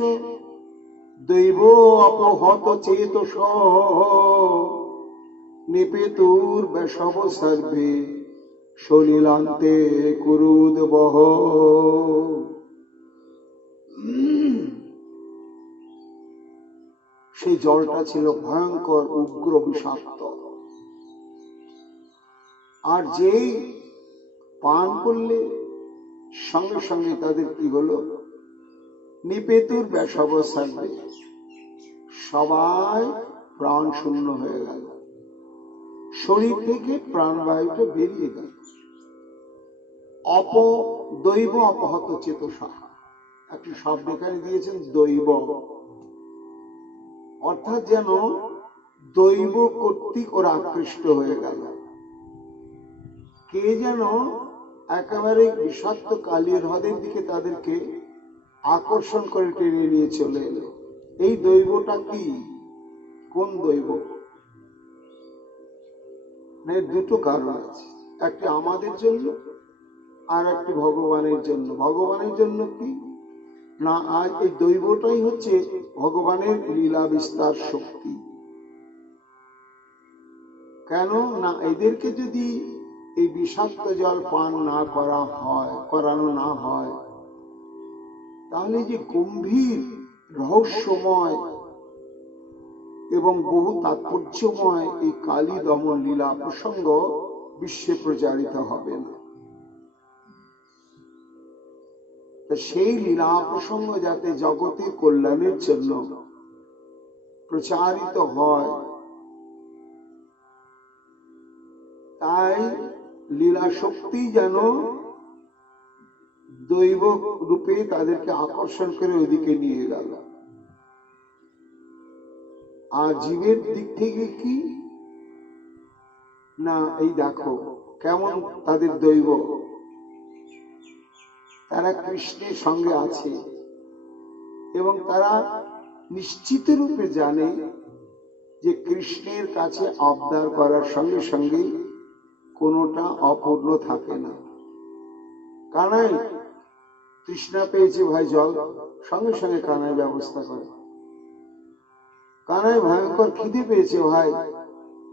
দৈব অপহত চেতস নিপেতুর বেশব সর্বে সলিলান্তে কুরুদবহ। সেই জলটা ছিল ভয়ঙ্কর উগ্র বিষাক্ত। আর যেই পান করলে সঙ্গে সঙ্গে তাদের কি হলো? নিপেতুর বেশব সর্বে, সবাই প্রাণ শূন্য হয়ে গেল, শরীর থেকে প্রাণবায়ুটা বেরিয়ে গেল। দৈব অপহত চেতসা, একটি শব্দ এখানে দিয়েছেন দৈব, অর্থাৎ যেন দৈব কর্তৃক ওরা আকৃষ্ট হয়ে গেল। কে যেন একেবারে বিষাক্ত কালির হ্রদের দিকে তাদেরকে আকর্ষণ করে টেনে নিয়ে চলে এলো। এই দৈবটা কি? কোন দৈব? দুটো কারণ আছে, একটি আমাদের জন্য আর একটি ভগবানের জন্য। ভগবানের জন্য কি না, আজ এই দৈবটাই হচ্ছে ভগবানের লীলা বিস্তার শক্তি। কেন না, এদেরকে যদি এই বিষাক্ত জল পান না করানো না হয়, তাহলে যে গম্ভীর রহস্যময় এবং বহু তাৎপর্যময় এই কালী দমন লীলা প্রসঙ্গ বিশ্বে প্রচারিত হবে না। সেই লীলা প্রসঙ্গ যাতে জগতের কল্যাণের জন্য প্রচারিত হয়, তাই লীলা শক্তি যেন দৈব রূপে তাদেরকে আকর্ষণ করে ওইদিকে নিয়ে গেল। আর জীবের দিক থেকে কি না, এই দেখো কেমন তাদের দৈব, তারা কৃষ্ণের সঙ্গে আছে এবং তারা নিশ্চিত রূপে জানে যে কৃষ্ণের কাছে আবদার করার সঙ্গে সঙ্গে কোনোটা অপূর্ণ থাকে না। কানাই তৃষ্ণা পেয়েছে ভাই জল, সঙ্গে সঙ্গে কানাই ব্যবস্থা করে। কানাই ভয়ঙ্কর খিদে পেয়েছে ভাই,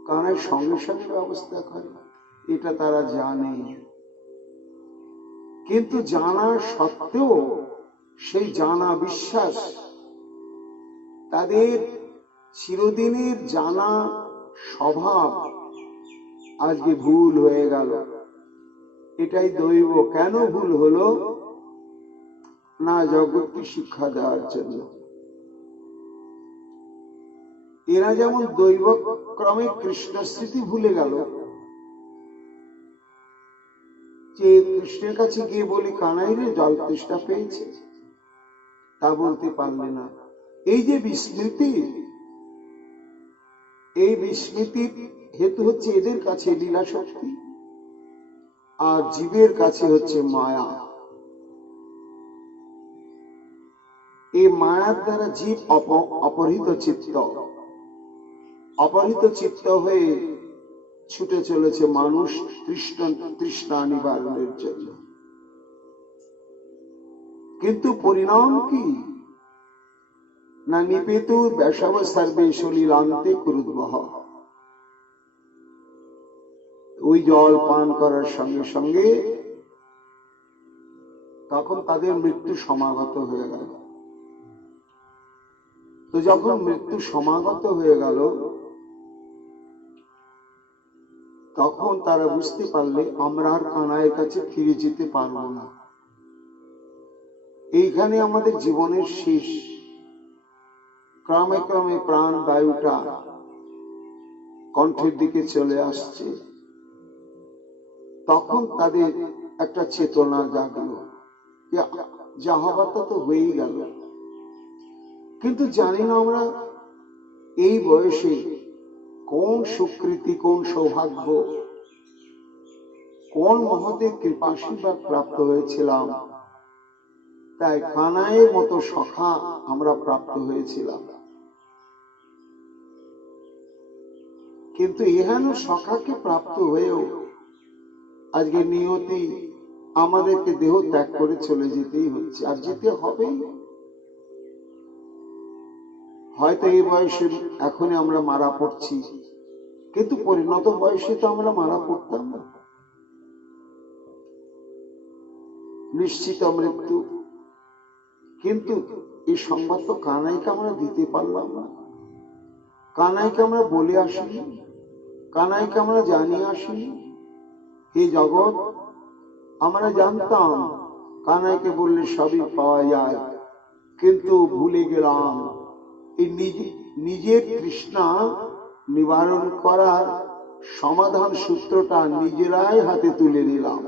কানাই সঙ্গে সঙ্গে ব্যবস্থা করে, এটা তারা জানে। কিন্তু জানা সত্ত্বেও সেই জানা বিশ্বাস, তাদের চিরদিনের জানা স্বভাব আজকে ভুল হয়ে গেল। এটাই দৈব। কেন ভুল হলো? না জগৎকে শিক্ষা দেওয়ার জন্য। এরা যেমন দৈব ক্রমে কৃষ্ণ স্মৃতি ভুলে গেল, যে কৃষ্ণের কাছে গিয়ে বলি কানাই রে জল তৃষ্ণা পেয়েছে, তা বলতে পারলে না। এই যে বিস্মৃতি, এই বিস্মৃতির হেতু হচ্ছে এদের কাছে লীলা শক্তি, আর জীবের কাছে হচ্ছে মায়া। এই মায়ার দ্বারা জীব অপহৃত চিত্ত, অপহৃত চিত্ত হয়ে ছুটে চলেছে মানুষ তৃষ্ণা নিবারণের জন্য। কিন্তু পরিণাম কি? না নিপেতু বেশব সর্বে সলিলান্তে কুরুদ্বহ। ওই জল পান করার সঙ্গে সঙ্গে তখন তাদের মৃত্যু সমাগত হয়ে গেল। তো যখন মৃত্যু সমাগত হয়ে গেল, তখন তারা বুঝতে পারলে আমরা আর কানাইয়ের কাছে ফিরে যেতে পারবো না, এইখানে আমাদের জীবনের শেষ। ক্রমে ক্রমে প্রাণ বায়ুটা কণ্ঠের দিকে চলে আসছে। তখন তাদের একটা চেতনা জাগলো, যা হবার তা তো হয়েই গেল। কিন্তু জানি না আমরা এই বয়সে কোন সুকৃতি, কোন সৌভাগ্য, কোন মহতের কৃপাশীর্বাদ প্রাপ্ত হয়েছিলাম, তাই কানাইয়ের মতো সখা আমরা প্রাপ্ত হয়েছিলাম। কিন্তু এহেন সখাকে প্রাপ্ত হয়েও আজকে নিয়তি আমাদেরকে দেহ ত্যাগ করে চলে যেতেই হচ্ছে, আর যেতে হবেই। হয়তো এই বয়সে এখনই আমরা মারা পড়ছি, কিন্তু পরিণত বয়সে তো আমরা মারা পড়তাম না। নিশ্চিত মৃত্যু। কিন্তু এই সংবাদ তো কানাইকে আমরা দিতে পারলাম না, কানাইকে আমরা বলে আসিনি, কানাইকে আমরা জানিয়ে আসিনি। এই জগৎ আমরা জানতাম কানাইকে বললে সবই পাওয়া যায়, কিন্তু ভুলে গেলাম এই নিজের তৃষ্ণা নিবারণ করার সমাধান সূত্রটা নিজেরাই হাতে তুলে নিলাম।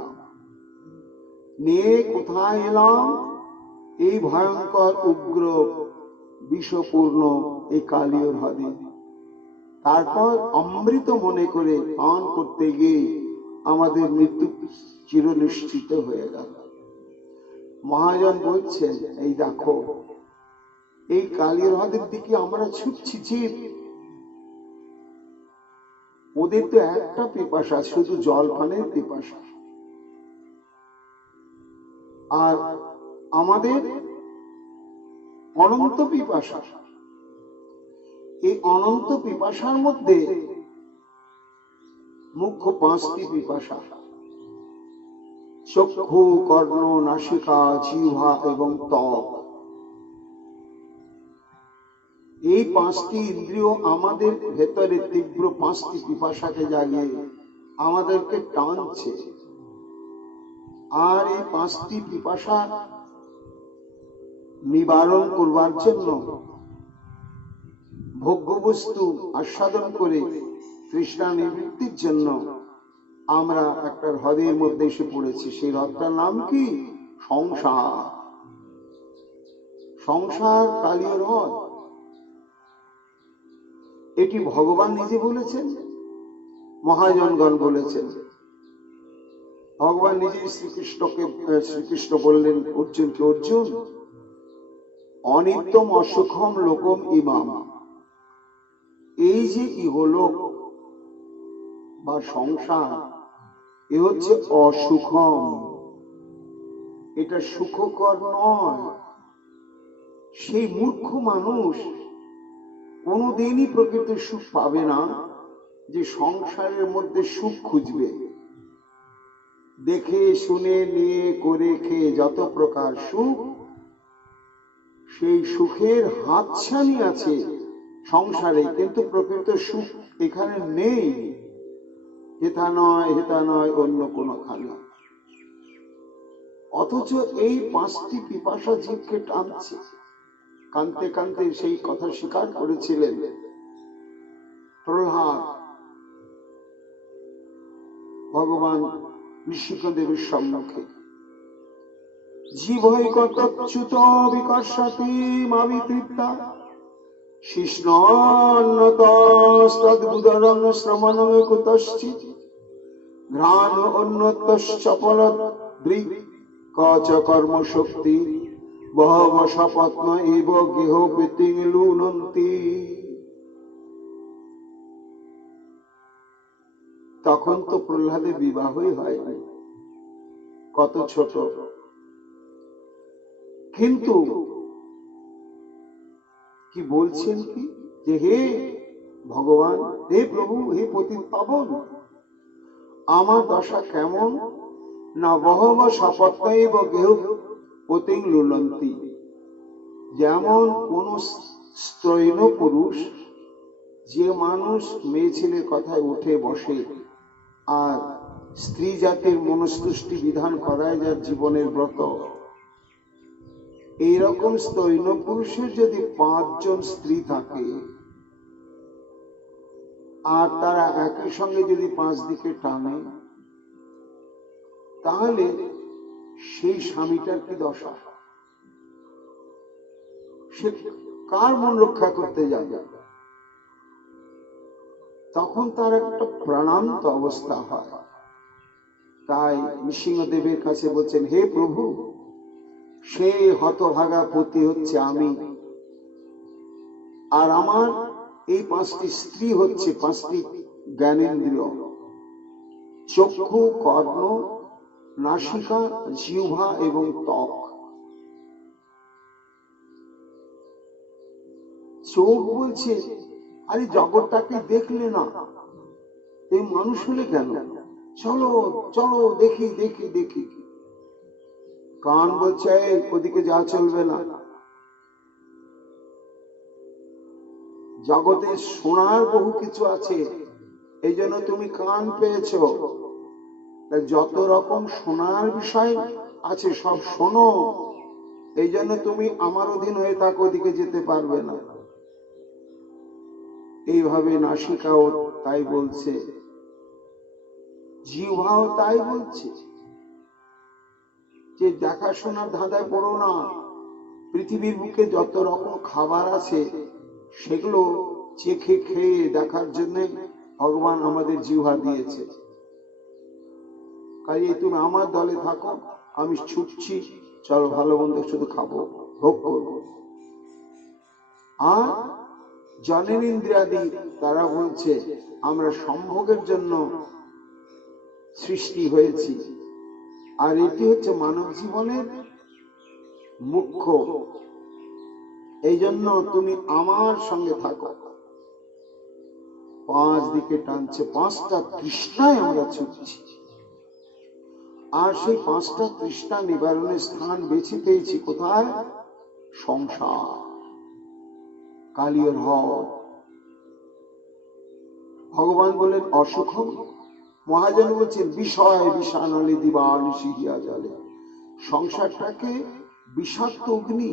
নিয়ে কোথায় এলাম? এই ভয়ঙ্কর উগ্র বিষপূর্ণ এই কালীয় হ্রদে। তারপর অমৃত মনে করে পান করতে গিয়ে আমাদের মৃত্যু চিরনিশ্চিত হয়ে গেল। মহাজন বলছেন, এই দেখো এই কালীয় হ্রদের দিকে আমরা ছুটছি, জীব ওদের তো একটা পিপাসা, শুধু জল পানের পিপাসা, আর আমাদের অনন্ত পিপাসা। এই অনন্ত পিপাসার মধ্যে মুখ্য পাঁচটি পিপাসা: চক্ষু, কর্ণ, নাসিকা, জিহ্বা এবং ত্বক। এই পাঁচটি ইন্দ্রিয় আমাদের ভেতরে তীব্র পাঁচটি পিপাসাকে জাগিয়ে আমাদেরকে টানছে। আর এই পাঁচটি পিপাসা নিবারণ করবার জন্য, ভোগ্যবস্তু আস্বাদন করে তৃষ্ণা নিবৃত্তির জন্য আমরা একটা হ্রদের মধ্যে এসে পড়েছি। সেই হ্রদটার নাম কি? সংসার। সংসার কালীয় হ্রদ। এটি ভগবান নিজে বলেছেন, মহাজনগণ বলেছেন। ভগবান নিজে শ্রীকৃষ্ণ বললেন অর্জুনকে, অর্জুন অনিত্যম অসুখম লোকম ইমাম। এই যে ইহলোক বা সংসার, এ হচ্ছে অসুখম, এটা সুখকর নয়। সেই মূর্খ মানুষ কোনোদিনই প্রকৃত সুখ পাবে না, যে সংসারের মধ্যে সুখ খুঁজবে। দেখে শুনে নিয়ে করে খেয়ে যত প্রকার সুখ, সেই সুখের হাতছানি আছে সংসারে, কিন্তু প্রকৃত সুখ এখানে নেই। হেতা নয় অন্য কোনো খালি। অথচ এই 5টি পিপাসা জীবকে টানছে। কানতে কানতে সেই কথা স্বীকার করেছিলেন প্রহ্লাদ ভগবান নৃসিংহদেবের সম্মুখে। জীবৈকতচ্যুত বিকর্ষতি মাবিতৃপ্তা শিষ্ণন্নতস্তদ্বুদরং শ্রমণং কুতশ্চিৎ ঘ্রাণ অন্যতশ্চপলদৃক্ কচ কর্মশক্তি বহব সপত্ন এব গেহ প্রীতিং লুনন্তি। তখন তো প্রহ্লাদের বিবাহই হয়নি, কত ছোট। কিন্তু কি বলছেন কি, যে হে ভগবান, হে প্রভু, হে পতিত পাবন, আমার দশা কেমন না বহম সপত্নৈব গেহ পতিং লুলন্তি। যেমন কোন স্ত্রৈণ পুরুষ, যে মানুষ মেয়ে ছেলের কথায় উঠে বসে আর স্ত্রী জাতির মনস্তুষ্টি বিধান করায় যার জীবনের ব্রত, এইরকম স্ত্রৈণ পুরুষের যদি 5 জন স্ত্রী থাকে আর তারা একই সঙ্গে যদি 5 দিকে টানে, তাহলে সেই স্বামীটার কি দশা? সে কার মন রক্ষা করতে যাবে? তখন তার একটা প্রাণান্ত অবস্থা হয়। তাই নৃসিংহদেবের কাছে বলছেন, হে প্রভু, সে হতভাগা পতি হচ্ছে আমি, আর আমার এই 5টি স্ত্রী হচ্ছে 5টি জ্ঞানেন্দ্রিয়, চক্ষু, কর্ণ, নাসিকা, জিহ্বা এবং ত্বক। চোখ বলছে, আরে জগৎটাকে দেখলে না, এই মানুষ হলে কেন, চলো চলো দেখি দেখি দেখি। কান বলছে, ওদিকে যা চলবে না, জগতে শোনার বহু কিছু আছে, এই জন্য তুমি কান পেয়েছ। যত রকম শোনার বিষয় আছে সব শোনো, এই জন্য তুমি আমার অধীন হয়ে থাকো, ওদিকে যেতে পারবে না। এইভাবে নাসিকাও তাই বলছে, জিহ্বাও তাই বলছে, যে দেখাশোনার ধাঁধায় পড়ো না। পৃথিবীর বুকে যত রকম খাবার আছে সেগুলো চেখে খেয়ে দেখার জন্য ভগবান আমাদের জিহ্বা দিয়েছে। কাজে তুমি আমার দলে থাকো, আমি ছুটছি, চলো ভালো মন্দ শুধু খাবো, ভোগ করবো। আর জননেন্দ্রিয়াদি তারা বলছে, আমরা সম্ভোগের জন্য সৃষ্টি হয়েছি, আর এটি হচ্ছে মানব জীবনের মুখ্য। এই জন্য তুমি আমার সঙ্গে থাকো। 5 দিকে টানছে, 5টা তৃষ্ণায় আমরা ছুটছি। আর সেই 5টা তৃষ্ণা নিবারণের স্থান বেছে পেয়েছি কোথায়? সংসার, কালীয় হ্রদ। ভগবান বলেন অসুখম, মহাজন বলছেন বিষয় বিষানলে দিবানিশি হিয়া জলে। সংসারটাকে বিষাক্ত অগ্নি।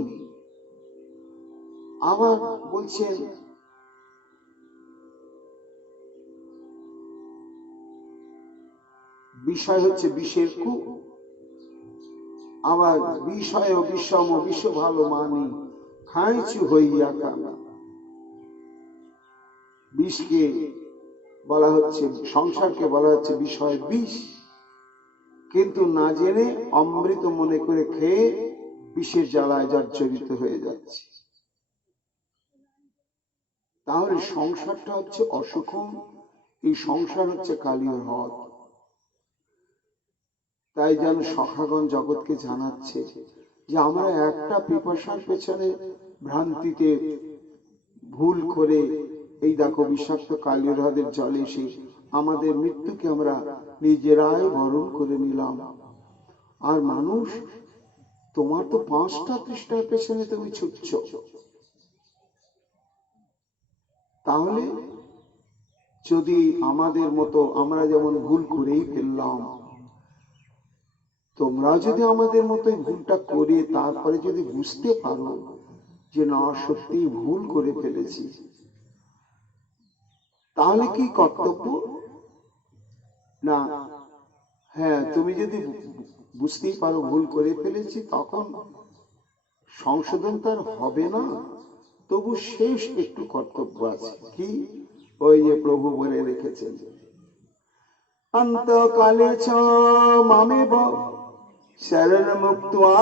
আবার বলছেন বিষয় হচ্ছে বিষের কূপ। আবার বিষয় বিষম বিষ ভালো মানি খাইছু হইয়া কামা। বিষকে বলা হচ্ছে, সংসারকে বলা হচ্ছে বিষয় বিষ, কিন্তু না জেনে অমৃত মনে করে খেয়ে বিষের জ্বালায় জর্জরিত হয়ে যাচ্ছে। তাহলে সংসারটা হচ্ছে অসুখম, এই সংসার হচ্ছে কালীয় হ্রদ। তাই যেন সখাগণ জগৎকে জানাচ্ছে যে আমরা একটা পিপাসার পেছনে ভ্রান্তিতে ভুল করে এই দেখো বিষাক্ত কালী হ্রদের জলে এসে আমাদের মৃত্যুকে আমরা নিজেরাই বরণ করে নিলাম। আর মানুষ, তোমার তো 5টা পৃষ্ঠার পেছনে তুমি ছুটছ, তাহলে যদি আমাদের মতো আমরা যেমন ভুল করেই ফেললাম, তোমরা যদি আমাদের মতো ভুলটা করে তারপরে যদি বুঝতে পারো যে না সত্যি ভুল করে ফেলেছি, তাহলে কি কর্তব্য? না, হ্যাঁ, তুমি যদি বুঝতেই পারো ভুল করে ফেলেছি, তখন সংশোধন তার হবে না, তবু শেষ একটু কর্তব্য আছে। কি? ওই যে প্রভু বলে রেখেছেন, অন্তকালে চ মামেব শরণ মুক্ত্বা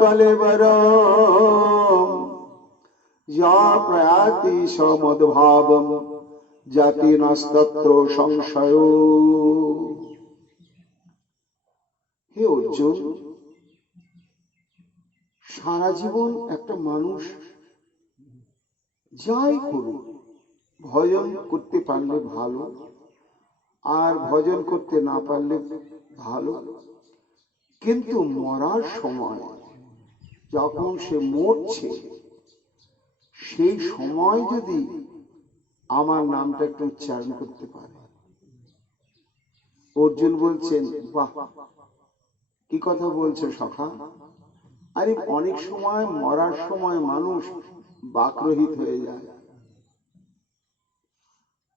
কলেবরম যা প্রয়াতি সমদ্ভাবম জাতি নস্তত্র সংশয়। হে অর্জুন, সারা জীবন একটা মানুষ যাই করুক, ভজন করতে পারলে ভালো, আর ভজন করতে না পারলে ভালো, কিন্তু মরার সময় যখন সে মরছে, সেই সময় যদি আমার নামটা একটু উচ্চারণ করতে পারে। অর্জুন বলছেন, বাহ, কি কথা বলছো সখা? আরে অনেক সময় মরার সময় মানুষ বাকরহিত হয়ে যায়,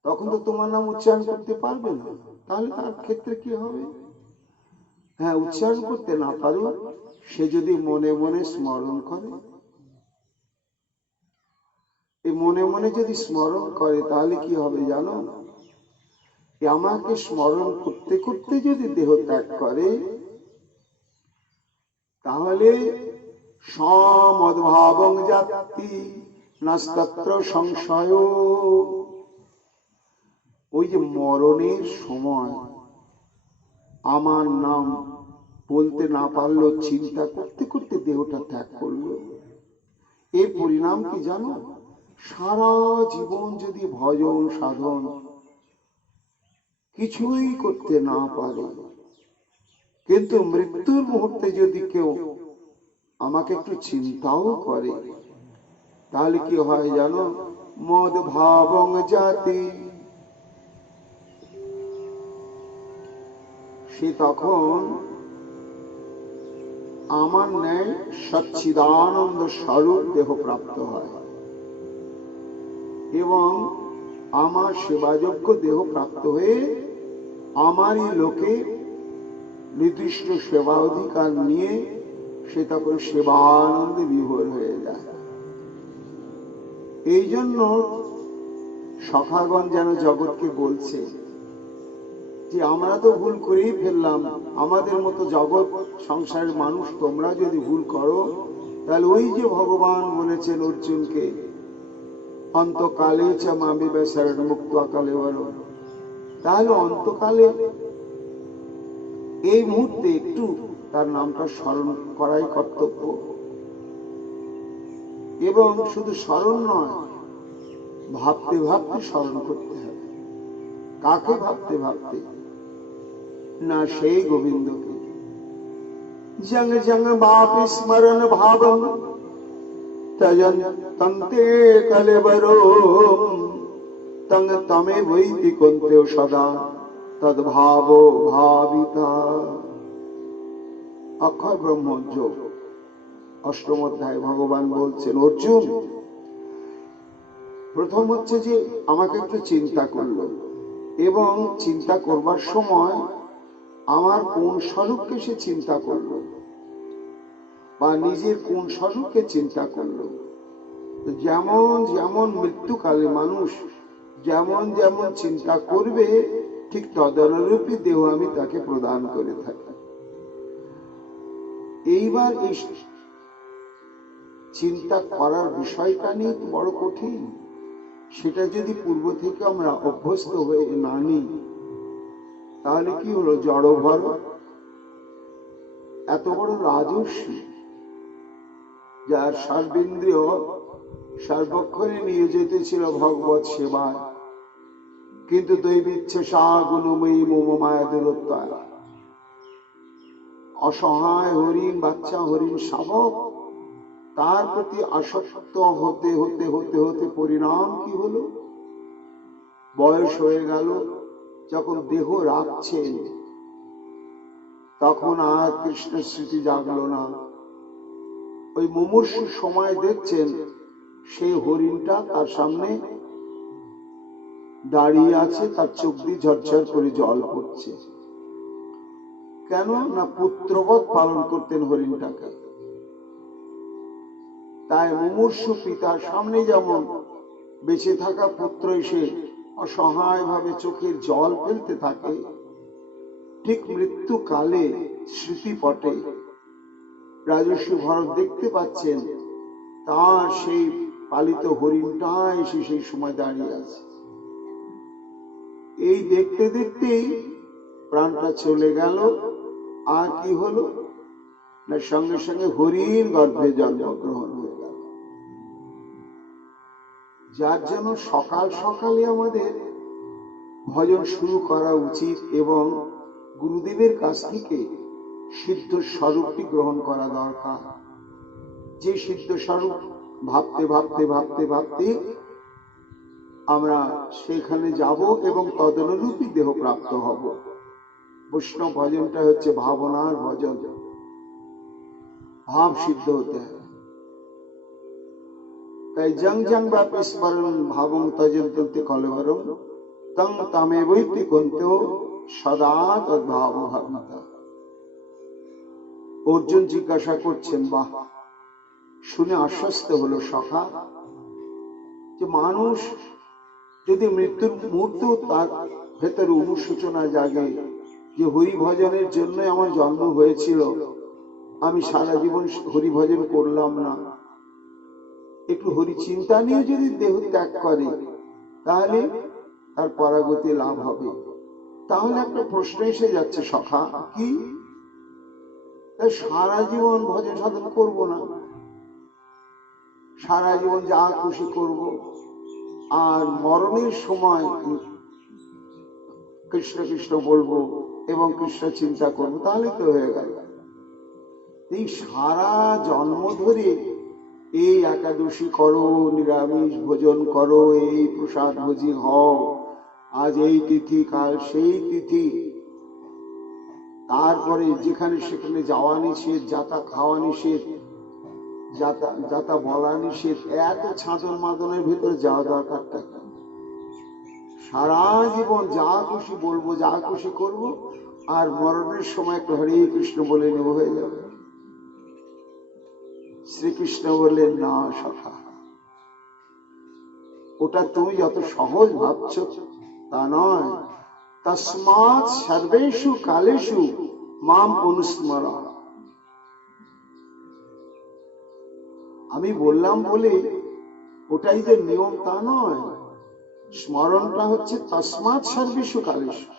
তখন তো তোমার নাম উচ্চারণ করতে পারবে না, তাহলে তার ক্ষেত্রে কি হবে? হ্যাঁ, উচ্চারণ করতে না পারো, সে যদি মনে মনে স্মরণ করে, এই মনে মনে যদি স্মরণ করে, তাহলে কি হবে জানো? আমাকে স্মরণ করতে করতে যদি দেহ ত্যাগ করে, তাহলে সমদ্ভাবং জাতি নাস্তত্র সংশয়। ওই যে মরণের সময় আমার নাম বলতে না পারলো, চিন্তা করতে করতে দেহটা ত্যাগ করলো, এর পরিণাম কি জানো? সারা জীবন যদি ভজন সাধন কিছুই করতে না পারে, কিন্তু মৃত্যুর মুহূর্তে যদি কেউ আমাকে একটু চিন্তাও করে, তাহলে কি হয় জানো? মদ ভাবং জাতি, সে তখন আমার ন্যায় সচ্চিদানন্দ স্বরূপ দেহ প্রাপ্ত হয় এবং আমার সেবাযোগ্য দেহ প্রাপ্ত হয়ে আমারই লোকে নির্দিষ্ট সেবা অধিকার নিয়ে সে তখন সেবানন্দে বিভোর হয়ে যায়। এই জন্য সখাগণ যেন জগৎকে বলছে যে আমরা তো ভুল করেই ফেললাম, আমাদের মতো জগৎ সংসারের মানুষ তোমরা যদি ভুল করো, তাহলে ওই যে ভগবান বলেছেন অর্জুনকে, অন্তকালে চ মামিব শরণ মুক্ত্বা কলেবরম, তাহলে অন্তকালে এই মুহূর্তে একটু তার নামটা স্মরণ করাই কর্তব্য। এবং শুধু স্মরণ নয়, ভাবতে ভাবতে স্মরণ করতে হবে। কাকে ভাবতে ভাবতে? না, সেই গোবিন্দকে। জং জং বাপ স্মরণ ভাবম তজন তন্তে কলেবরম তং তমে বৈতি কন্তেও সদা তদ্ভাব ভাবিতা। অক্ষর ব্রহ্মযোগ 8ম অধ্যায় ভগবান বলছেন, অর্জুন, প্রথম হচ্ছে যে আমাকে একটু চিন্তা করলো, এবং চিন্তা করবার সময় আমার কোন স্বরূপকে সে চিন্তা করলো, বা নিজের কোন স্বরূপকে চিন্তা করলো। যেমন যেমন মৃত্যুকালে মানুষ যেমন যেমন চিন্তা করবে, ঠিক তদনুরূপী দেহ আমি তাকে প্রদান করে থাকি। এইবার এই চিন্তা করার বিষয়টা নিয়ে বড় কঠিন। সেটা যদি পূর্ব থেকে আমরা অভ্যস্ত হয়ে না নিই, তাহলে কি হলো? জড়ভর এত বড় রাজর্ষি, যার সর্বেন্দ্রিয় সর্বক্ষণে নিয়োজিত ছিল ভগবত সেবায়, কিন্তু দৈবিচ্ছেষা গুণময়ী মম মায়া দূরত্বয়, অসহায় হরিণ বাচ্চা, হরিণ শাবক, তার প্রতি আসক্ত হতে হতে হতে হতে পরিণাম কি হলো? বয়স হয়ে গেল, যখন দেহ রাখছেন তখন আর কৃষ্ণ স্মৃতি জাগলো না। ওই মুমূর্ষু সময় দেখছেন সেই হরিণটা তার সামনে দাঁড়িয়ে আছে, তার চোখ দিয়ে ঝরঝর করে জল পড়ছে। কেন না পুত্রবৎ পালন করতেন হরিণটাকে। তাই মুমূর্ষু পিতার সামনে যেমন বেঁচে থাকা পুত্র এসে অসহায় ভাবে চোখের জল ফেলতে থাকে, ঠিক মৃত্যুকালে স্মৃতিপটে রাজর্ষি ভরত দেখতে পাচ্ছেন তার সেই পালিত হরিণটা এসে সেই সময় দাঁড়িয়ে আছে। এই দেখতে দেখতেই প্রাণটা চলে গেল। আর কি হলো না, সঙ্গে সঙ্গে হরিণ গর্ভে জন্মগ্রহণ হয়ে গেল। যার জন্য সকাল সকালে আমাদের ভজন শুরু করা উচিত এবং গুরুদেবের কাছ থেকে সিদ্ধ স্বরূপটি গ্রহণ করা দরকার। যে সিদ্ধ স্বরূপ ভাবতে ভাবতে ভাবতে ভাবতে আমরা সেখানে যাব এবং তদনুরূপী দেহ প্রাপ্ত হব। বৈষ্ণব ভজনটা হচ্ছে ভাবনার ভজন, ভাব সিদ্ধ হতে হয়। তাই জং জং ব্যাপী স্মরণ ভাবং তজন্তে কলবরম তং তামে বৈতি কন্তেও সদা তদ্ভাব ভাবনা। অর্জুন জিজ্ঞাসা করছেন, বাহ, শুনে আশ্বস্ত হলো সখা, যে মানুষ যদি মৃত্যুর মুহূর্তে তার ভেতরে অনুশোচনা জাগে যে হরি ভজনের জন্য আমার জন্ম হয়েছিল, আমি সারা জীবন হরি ভজন করলাম না, একটু হরি চিন্তা নিয়ে যদি দেহ ত্যাগ করে তাহলে তার পরাগতি লাভ হবে। তাহলে একটা প্রশ্ন এসে যাচ্ছে সখা, কি সারা জীবন ভজন সাধন করব না, সারা জীবন যা খুশি করব, আর মরণের সময় কৃষ্ণ কৃষ্ণ বলবো এবং কৃষ্ণ চিন্তা করবো, তাহলে তো হয়ে গেল। এই সারা জন্ম ধরে এই একাদশী করো, নিরামিষ ভোজন করো, এই প্রসাদ ভোজি হও, আজ এই তিথি কাল সেই তিথি, তারপরে যেখানে সেখানে যাওয়া নিষেধ, যাতা খাওয়া নিষেধ, যাতা বলা নিষেধ, এত ছাদন মাদনের ভিতরে যাওয়া দরকারটা কি? সারা জীবন যা খুশি বলবো, যা খুশি করব, আর মরণের সময় একটু হরে কৃষ্ণ বলে নেব, হয়ে যাবে। শ্রীকৃষ্ণ বললেন, না সখা, ওটা তুমি যত সহজ ভাবছো তা নয়। তস্মাৎ সর্বেষু কালেষু মাম অনুস্মর। আমি বললাম বলে ওটাই যে নিয়ম তা নয়। স্মরণটা হচ্ছে তস্মাৎ সর্বেষু কালেষু,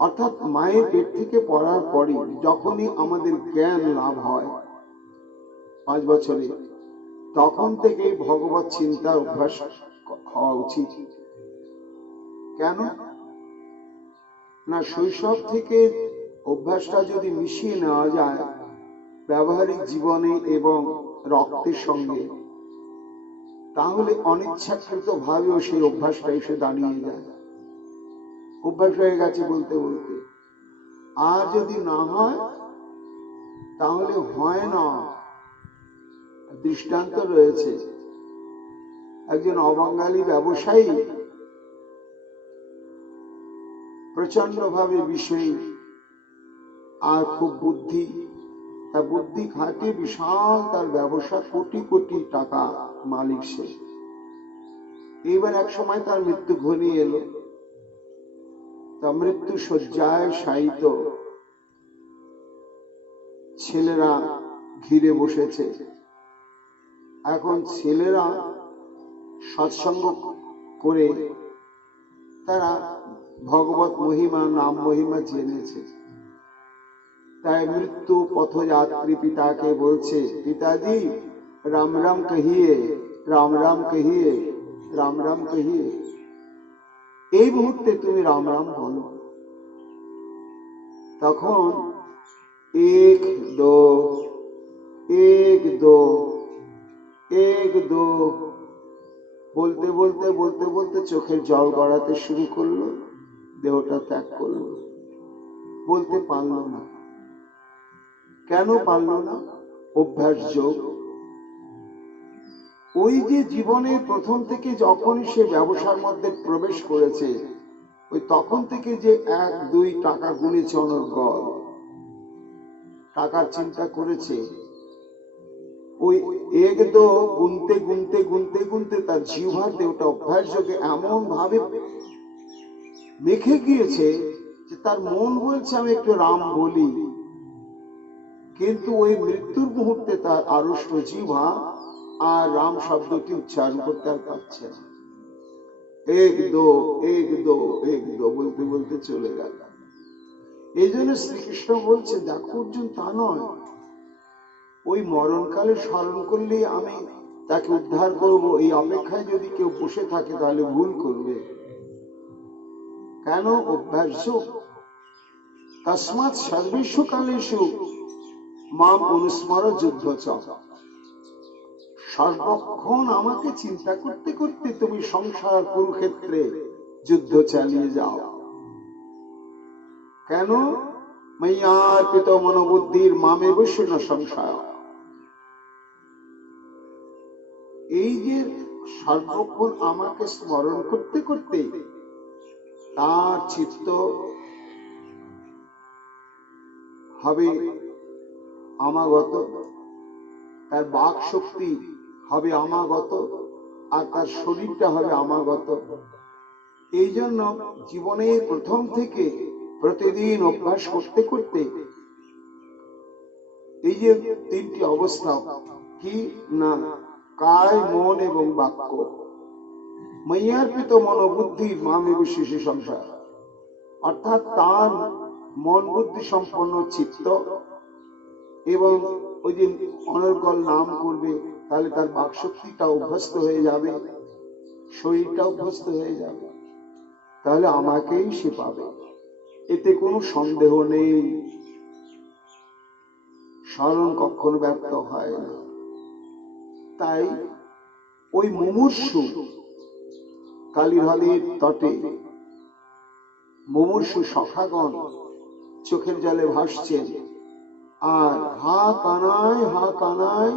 অর্থাৎ মায়ের পেট থেকে পড়ার পরে যখনই আমাদের জ্ঞান লাভ হয় 5 বছরে, তখন থেকে ভগবত চিন্তার অভ্যাস হওয়া উচিত। কেন না, শৈশব থেকে অভ্যাসটা যদি মিশিয়ে নেওয়া যায় ব্যবহারিক জীবনে এবং রক্তের সঙ্গে, তাহলে অনিচ্ছাকৃত ভাবেও সেই অভ্যাসটা এসে দাঁড়িয়ে যায়। অভ্যাস হয়ে গেছে বলতে বলতে। আর যদি না হয় তাহলে হয় না। দৃষ্টান্ত রয়েছে, একজন অবাঙালি ব্যবসায়ী প্রচন্ড ভাবে বিষয়ী আর খুব বুদ্ধি, তার বুদ্ধি খাটিয়ে বিশাল তার ব্যবসা, কোটি কোটি টাকা মালিক সে। এইবার এক সময় তার মৃত্যু ঘনিয়ে এলো। তা মৃত্যু শয্যায় শায়িত, ছেলেরা ঘিরে বসেছে। এখন ছেলেরা সৎসঙ্গ করে তারা ভগবত মহিমা, নাম মহিমা জেনেছে। তাই মৃত্যু পথযাত্রী পিতাকে বলছে, পিতাজি রাম রাম কহিয়ে, রাম রাম কহিয়ে, রাম রাম কহিয়ে। এই মুহূর্তে তুমি রাম রাম বলো। তখন এক দো, এক দো, এক দো বলতে বলতে বলতে বলতে চোখের জল গড়াতে শুরু করলো, দেহটা ত্যাগ করলো। বলতে পারলো না। কেন পারলো না? অভ্যাস যোগ। ওই যে জীবনে প্রথম থেকে যখনই সে ব্যবসার মধ্যে প্রবেশ করেছে, ওই তখন থেকে যে 1 2 টাকা গুনেছে অনর্গল, টাকার চিন্তা করেছে, ওই এক দো গুনতে গুনতে গুনতে গুনতে তার জিহ্বার দেহটা অভ্যাস যোগে এমন ভাবে মেখে গিয়েছে যে তার মন বলছে আমি একটু রাম বলি, কিন্তু ওই মৃত্যুর মুহূর্তে তার আড়ষ্ট জিহ্বা আর রাম শব্দটি উচ্চারণ করতে আর পারছে না। এক দো, এক দো, এক দো বলতে বলতে চলে গেল। এই জন্য শ্রীকৃষ্ণ বলছে, দেখো অর্জুন, তা নয়, ওই মরণকালে স্মরণ করলেই আমি তাকে উদ্ধার করব, এই অপেক্ষায় যদি কেউ বসে থাকে তাহলে ভুল করবে। কেন? অভ্যাস যোগ। তস্মাৎ সর্বেষু কালেষু মাম অনুস্মর যুদ্ধ চ। সর্বক্ষণ আমাকে চিন্তা করতে করতে তুমি সংসার কুরুক্ষেত্রে যুদ্ধ চালিয়ে যাও। কেন? ময়্যার্পিত মনোবুদ্ধির মামেব শূন্য সংশয়। এই যে সর্বক্ষণ আমাকে স্মরণ করতে করতে তার চিত্ত হবে আমাগত, তার বাক শক্তি হবে আমাগত, আর তার শরীরটা হবে আমাগত। এই জন্য জীবনের প্রথম থেকে প্রতিদিন অভ্যাস করতে করতে এই যে 3টি অবস্থা, কি না, কায়, মন এবং বাক্য, ময়্যার্পিত মনোবুদ্ধির মামেব শিশু সংসার, অর্থাৎ তার মন বুদ্ধি সম্পন্ন চিত্ত, এবং ওই দিন অনর্গল নাম করবে, তাহলে তার বাকশক্তিটা অভ্যস্ত হয়ে যাবে, শরীরটা অভ্যস্ত হয়ে যাবে, তাহলে আমাকেই সে পাবে, এতে কোনো সন্দেহ নেই। স্মরণ কখনো ব্যর্থ হয় না। তাই ওই মুমূর্ষু কালীর হ্রদের তটে মুমূর্ষু সখাগণ চোখের জলে ভাসছেন, আর হা কানাই, হা কানাই,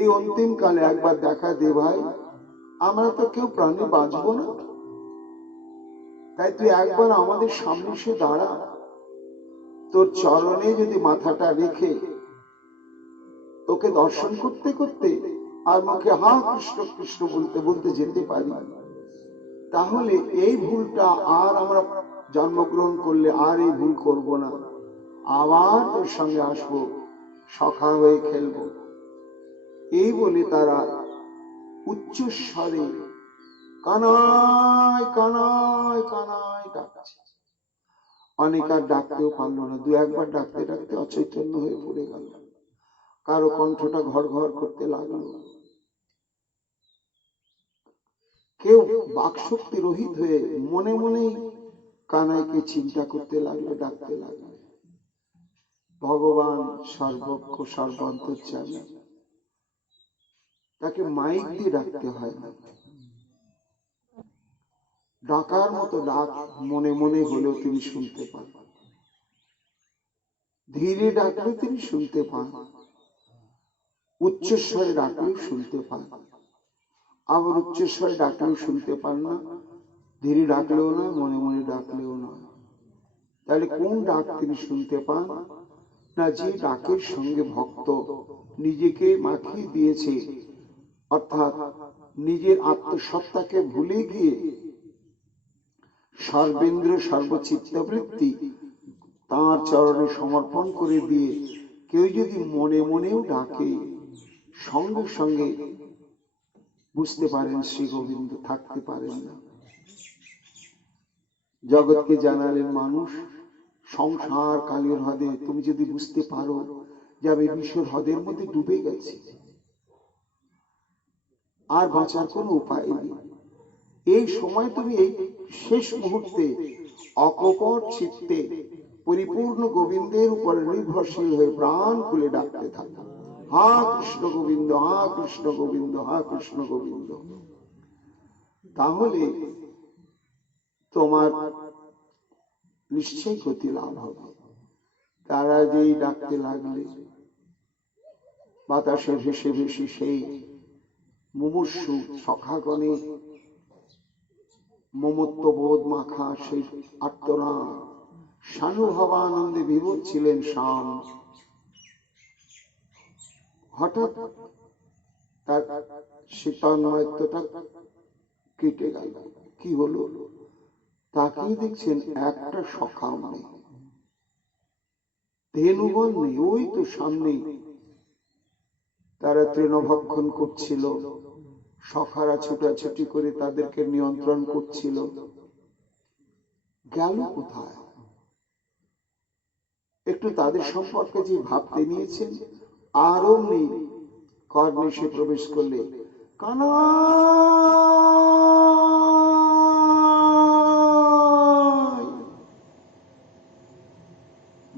এই অন্তিম কালে একবার দেখা দে ভাই, আমরা তো কেউ প্রাণে বাঁচবো না, তাই তুই একবার আমাদের সামনে এসে দাঁড়া, তোর চরণে যদি মাথাটা রেখে তোকে দর্শন করতে করতে আর মুখে হা কৃষ্ণ কৃষ্ণ বলতে বলতে যেতে পারি, তাহলে এই ভুলটা আর আমরা জন্মগ্রহণ করলে আর এই ভুল করব না, আবার তোর সঙ্গে আসবো, সখা হয়ে খেলবো। এই বলে তারা উচ্চস্বরে কানাই কানাই কানাই ডাকছে। অনেক আর ডাকতেও পারলো না, 2-1বার ডাকতে ডাকতে অচৈতন্য হয়ে পড়ে গেল, কারো কণ্ঠটা ঘর ঘর করতে লাগলো, কেউ বাকশক্তি রহিত হয়ে মনে মনেই কানাইকে চিন্তা করতে লাগলো, ডাকতে লাগলো। ভগবান সর্বজ্ঞ সর্বান্তর্যামী, তাকে মাইক দিয়ে ডাকতে হয় না, ডাকার মতো ডাক মনে মনে হলেও তিনি শুনতে পান, ধীরে ডাকলে তিনি শুনতে পান, উচ্চস্বরে ডাকলেও শুনতে পান, আবার উচ্চস্বরে ডাকলেও শুনতে পান না, ধীরে ডাকলেও না, মনে মনে ডাকলেও না। তাহলে কোন ডাক তিনি শুনতে পান? না, যে ডাকের সঙ্গে ভক্ত নিজেকে মাখিয়ে দিয়েছে, অর্থাৎ নিজের আত্মসত্তাকে ভুলে গিয়ে সর্বেন্দ্র সর্বচিত্তবৃত্তি তাঁর চরণে সমর্পণ করে দিয়ে কেউ যদি মনে মনেও ডাকে, সঙ্গে সঙ্গে বুঝতে পারেন শ্রী গোবিন্দ, থাকতে পারেন না। জগৎকে জানালেন মানুষ, সংসার কালীর হ্রদে তুমি যদি বুঝতে পারো যে আমি বিশ্বর হ্রদের মধ্যে ডুবে গেছি, আর বাঁচার কোনো উপায় নেই। এই সময় তুমি এই শেষ মুহূর্তে অকপট চিত্তে পরিপূর্ণ গোবিন্দের উপর নির্ভরশীল হয়ে প্রাণ খুলে ডাকতে থাকো, হা কৃষ্ণ গোবিন্দ, হা কৃষ্ণ গোবিন্দ, হা কৃষ্ণ গোবিন্দ। তাহলে তোমার নিশ্চয় গতি লাভ হবে। তারা যেই ডাকতে লাগলে বাতাসে ভেসে ভেসে সেই মুমূর্ষু সখাগণে মমত্ববোধ মাখা সেই আত্মনাদ সানুভবানন্দে বিভোর ছিলেন শ্যাম। হঠাৎ তার সে তন্ময়ত্বটা কেটে গেল। কি হলো? তাকিয়ে দেখছেন একটা সখাও নেই, ধেনুবন নেই। ওই তো সামনে তারা তৃণভক্ষণ করছিল, সখারা ছুটাছুটি করে তাদেরকে নিয়ন্ত্রণ করছিল। গেল কোথায়? একটু তাদের সম্পর্কে যে ভাবতে নিয়েছেন, আরো নেই। কর্নিশে প্রবেশ করলে কানাই,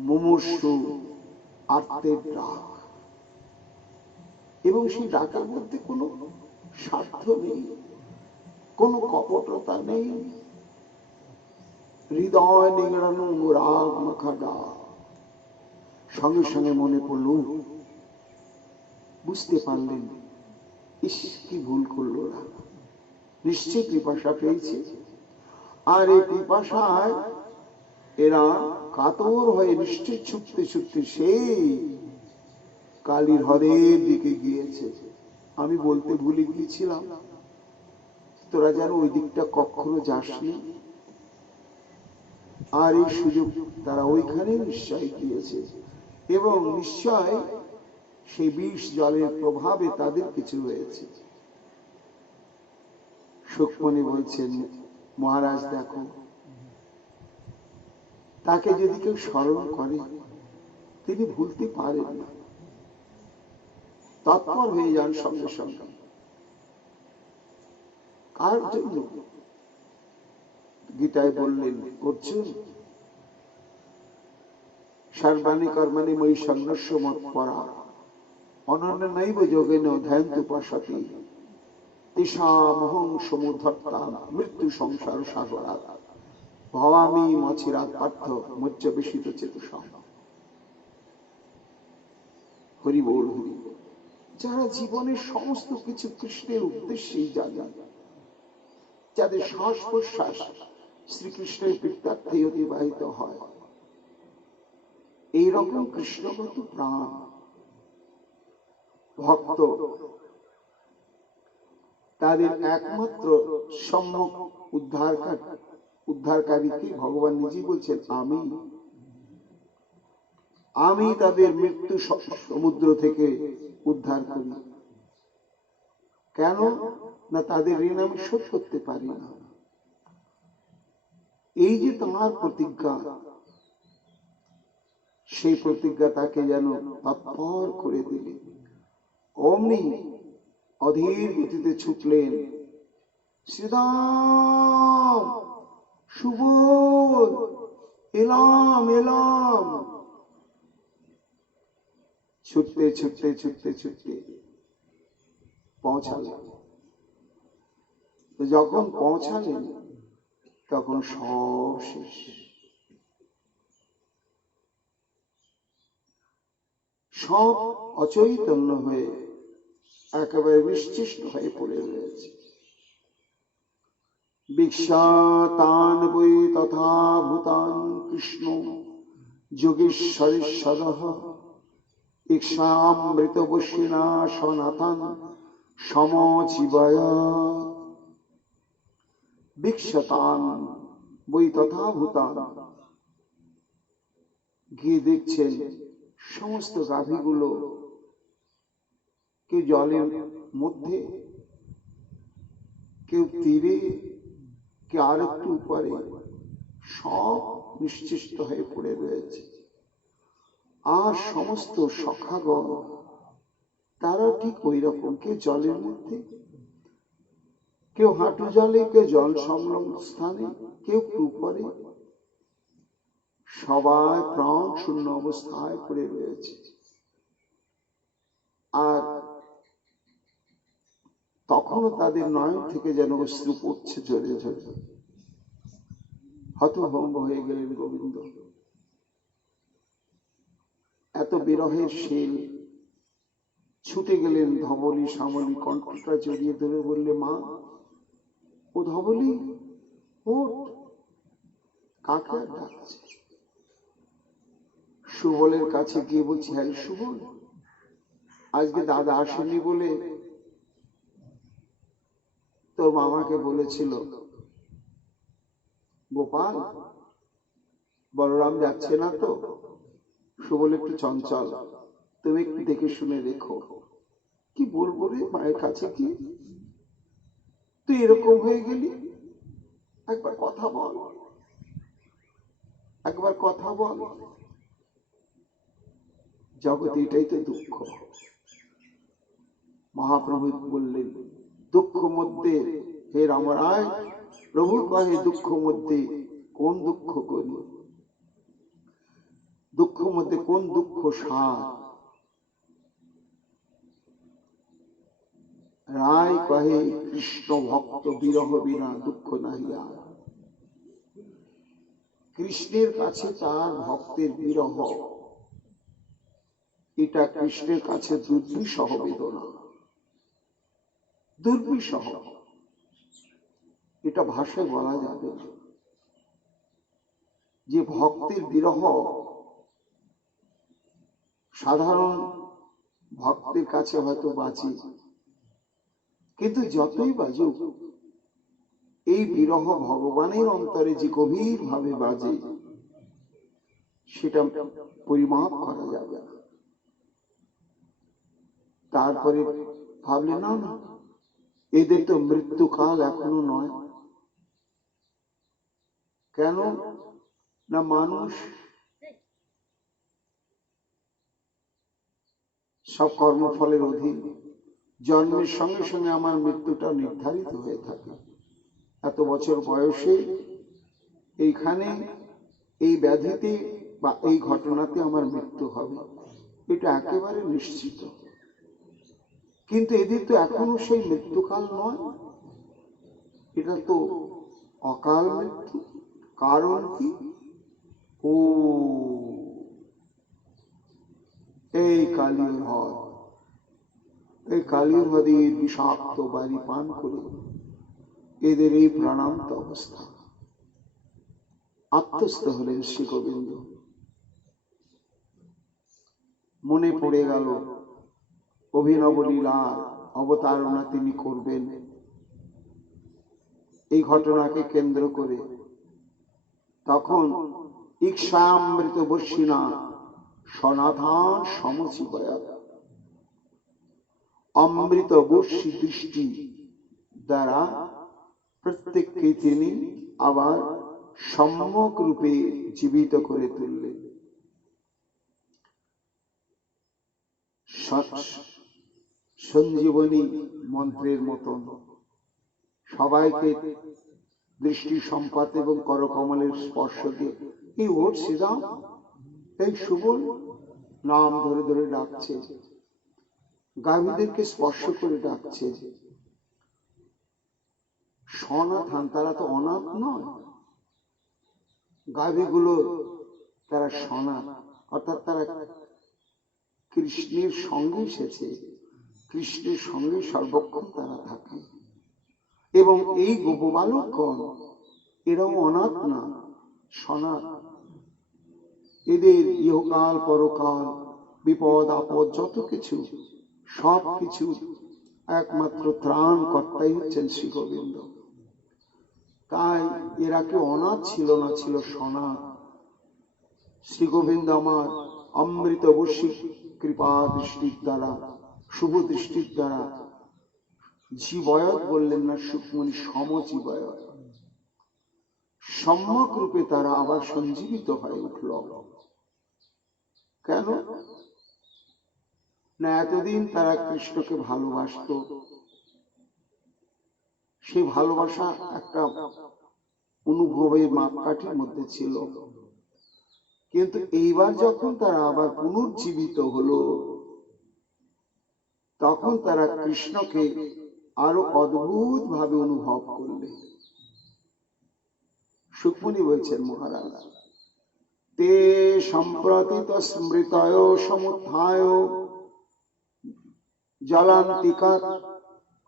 মুমূর্ষু আর্তের ডাক, এবং সেই ডাকের মধ্যে কোনো স্বার্থ নেই, কোনো কপটতা নেই, হৃদয় নিংড়ানো অনুরাগ মাখা ডাক। সঙ্গে সঙ্গে মনে পড়ল, বুঝতে পারলেন, ইস কি ভুল করলো না, নিশ্চয় পিপাসা পেয়েছে। আর এই পিপাসায় এরা কাতর হয়ে নিশ্চয় ছুটতে ছুটতে সেই কালীর হ্রদের দিকে গিয়েছে। আমি বলতে ভুলে গিয়েছিলাম, তোরা যেন ওই দিকটা কখনো যাসনি। আর এই সুযোগ তারা ওইখানে নিশ্চয় গিয়েছে, এবং নিশ্চয় সেই বিষ জলের প্রভাবে তাদের কিছু হয়েছে। সুখমণি বলছেন, মহারাজ দেখো, তাকে যদি কেউ স্মরণ করে তিনি ভুলতে পারেন না, তৎপর হয়ে যান সঙ্গে সঙ্গে। কার জন্য? গীতায় বললেন, অর্জুন, সর্বাণী কর্মাণি ময়ি সন্ন্যস্য মৎপরা অনন্য নৈব যোগেন ধ্যানতুপাসতি তেষামহং সমুদ্ধর্তা মৃত্যু সংসার সাগরাৎ ভবামি মছিরাৎ পার্থ মজ্জ বিশিত চেতসা। হরি বল, হরি বল। যারা জীবনের সমস্ত কিছু কৃষ্ণের উদ্দেশ্যেই জানে, যাদের শ্বাস প্রশ্বাস শ্রীকৃষ্ণের বৃত্তার্থে অতিবাহিত হয়, এইরকম কৃষ্ণগত প্রাণ ভক্ত, তাদের একমাত্র সম্যক উদ্ধারকারীকে ভগবান নিজেই বলছেন, আমি তাদের মৃত্যু সমুদ্র থেকে উদ্ধার করি। কেন না? তাদের ঋণ আমি শোধ করতে পারি না। এই যে তোমার প্রতিজ্ঞা, সেই প্রতিজ্ঞা তাকে যেন তৎপর করে দিলে। অমনি অধীর গতিতে ছুটলেন, শ্রীরাম সুবোধ, এলাম এলাম। ছুটতে ছুটতে ছুটতে ছুটতে পৌঁছালেন। যখন পৌঁছালেন তখন সব শেষ। সব অচৈতন্য হয়ে একেবারে নিশ্চিষ্ট হয়ে পড়ে রয়েছে। বিক্ষাতান বৈ তথা ভূতান কৃষ্ণ যোগেশ্বরেশ্বরঃ ইক্ষামৃতবশিনা সনাতন সমজীবয়। বিক্ষতান বৈ তথা ভূতান, গিয়ে দেখছেন সমস্ত গাভীগুলো কেউ জলের মধ্যে, কেউ তীরে, কেউ আর একটু উপরে, সব নিশ্চিষ্ট হয়ে পড়ে রয়েছে। আর সমস্ত সখাগণ তারা ঠিক ওই রকম, কেউ জলের মধ্যে, কেউ হাঁটু জলে, কেউ জল সংলগ্ন স্থানে, কেউ উপরে, সবাই প্রাণ শূন্য অবস্থায় পড়ে রয়েছে। আর তখনও তাদের নয়ন থেকে যেন অশ্রু পড়ছে ঝরে ঝরে। হতভম্ব হয়ে গেলেন গোবিন্দ। এত বিরহের শীল। ছুটে গেলেন ধবলি শ্যামলী, কণ্ঠটা জড়িয়ে ধরে বললে, মা, ও ধবলি, ওঠ, কাকে ডাকছে? সুবলের কাছে গিয়ে বলছি, হ্যাঁ সুবল, আজকে দাদা আসেনি বলে তোর মামাকে বলেছিল গোপাল, বলরাম যাচ্ছে না তো, সুবল একটু চঞ্চল, তুমি একটু দেখে শুনে রেখো। কি বলবো রে মায়ের কাছে, কি তুই এরকম হয়ে গেলি? একবার কথা বল, একবার কথা বল। জগতে এটাই তো দুঃখ। মহাপ্রভু বললেন, দুঃখ মধ্যে হে রামরায়, প্রভু কহে দুঃখ মধ্যে কোন দুঃখ করি, দুঃখ মধ্যে কোন দুঃখ সার। রায় কহে কৃষ্ণ ভক্ত বিরহ বিনা দুঃখ নাহি আর। কৃষ্ণের কাছে তার ভক্তের বিরহ, এটা কৃষ্ণের কাছে দুর্বিষহ বেদনা, দুর্বিষহ। এটা ভাষায় বলা যাবে না। যে ভক্তের বিরহ সাধারণ ভক্তের কাছে হয়তো বাঁচে, কিন্তু যতই বাজুক এই বিরহ ভগবানের অন্তরে যে গভীর ভাবে বাজে, সেটা পরিমাপ করা যাবে না। তারপরে ভাবলে, না না, এদের তো মৃত্যুকাল এখনো নয়। কেন না, মানুষ সব কর্মফলের অধীন। জন্মের সঙ্গে সঙ্গে আমার মৃত্যুটা নির্ধারিত হয়ে থাকে। এত বছর বয়সে এইখানে এই ব্যাধিতে বা এই ঘটনাতে আমার মৃত্যু হবে, এটা একেবারে নিশ্চিত। কিন্তু এদের তো এখনো সেই মৃত্যুকাল নয়, এটা তো অকাল মৃত্যু। কারণ কি? ও এই কালীর হ্রদ, এই কালীর হ্রদের বিষাক্ত বাড়ি পান করে এদের এই প্রাণান্ত অবস্থা। আত্মস্থ হলেন শ্রী গোবিন্দ। মনে পড়ে গেল অভিনব লীলার অবতারণা তিনি করবেন। এই ঘটনাকে কেন্দ্র করে তখন ইক্ষামৃত বর্ষিণা সনাতন সমচিবয়া, অমৃত বর্ষী দৃষ্টি দ্বারা প্রত্যেককে তিনি আবার সম্যক রূপে জীবিত করে তুললেন। সঞ্জীবনী মন্ত্রের মতন সবাইকে দৃষ্টি সম্পাত এবং করকমলের স্পর্শ দিয়ে, এই ওর শ্রীরাম, এই সুবল, নাম ধরে ধরে ডাকছে। গাভীদেরকে স্পর্শ করে ডাকছে। সনাতন, তারা তো অনাথ নয়। গাভীগুলো তারা সনাত, অর্থাৎ তারা কৃষ্ণের সঙ্গে এসেছে, কৃষ্ণের সঙ্গে সর্বক্ষণ তারা থাকে। এবং এই গোপবালকগণ এরাও অনাথ না, সনাত। এদের ইহকাল পরকাল বিপদ আপদ যত কিছু, সব কিছু একমাত্র ত্রাণ কর্তাই হচ্ছেন শ্রী গোবিন্দ। তাই এরা কেউ অনাথ ছিল না, ছিল সনাত। শ্রী গোবিন্দ আমার অমৃত বর্ষী কৃপা দৃষ্টির দ্বারা, শুভ দৃষ্টির দ্বারা, জীবয়ত বললেন না সুকমণি, সমজীবয়ত, সম্যক রূপে তারা আবার সঞ্জীবিত হয়ে উঠল। কেন না, এতদিন তারা কৃষ্ণকে ভালোবাসত, সেই ভালোবাসা একটা অনুভবের মাপকাঠির মধ্যে ছিল। কিন্তু এইবার যখন তারা আবার পুনর্জীবিত হলো, তখন তারা কৃষ্ণকে আরো অদ্ভুত ভাবে অনুভব করলেন। সুখমণি বলছেন, মহারাজ, তে সম্প্রতি স্মৃতয় সমুত্থায় জলান্তিকা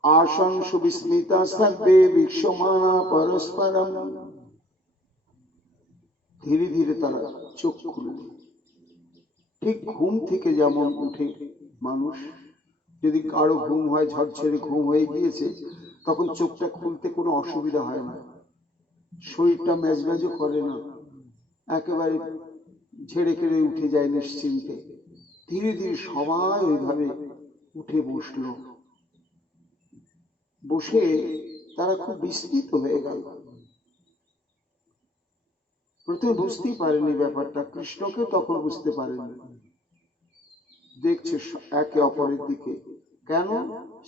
আসন সুবিস্মিতা সর্বে বিশ্বমানা পরস্পরম। ধীরে ধীরে তারা চোখ খুলল। ঠিক ঘুম থেকে যেমন উঠে মানুষ, যদি কারো ঘুম হয়, ঝরঝরে ঘুম হয়ে গিয়েছে, তখন চোখটা খুলতে কোনো অসুবিধা হয় না, শরীরটা মেজমেজও করে না, একেবারে ঝেড়ে খেড়ে উঠে যায় নিশ্চিন্তে। ধীরে ধীরে সবাই ওইভাবে উঠে বসল। বসে তারা খুব বিস্মিত হয়ে গেল। প্রথমে বুঝতেই পারেনি ব্যাপারটা, কৃষ্ণকে তখন বুঝতে পারেনি। দেখছে একে অপরের দিকে, কেন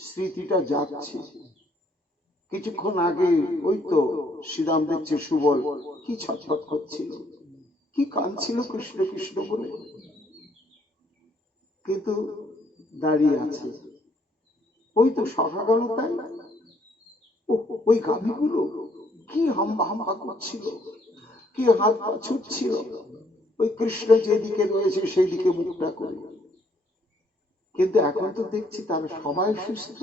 স্মৃতিটা যাচ্ছে। কিছুক্ষণ আগে ওই তো শ্রীরাম দেখছে সুবল কি ছটফট করছিল, কি কাঁদছিল কৃষ্ণ কৃষ্ণ বলে, কিন্তু দাঁড়িয়ে আছে। ওই তো সখা গেল, তাই ওই গাভীগুলো কি হাম্বা হাম্বা করছিল, কি হাত পা ছুটছিল, ওই কৃষ্ণ যেদিকে রয়েছে সেই দিকে মুখটা করে। কিন্তু এখন তো দেখছি তারা সবাই সুস্থ।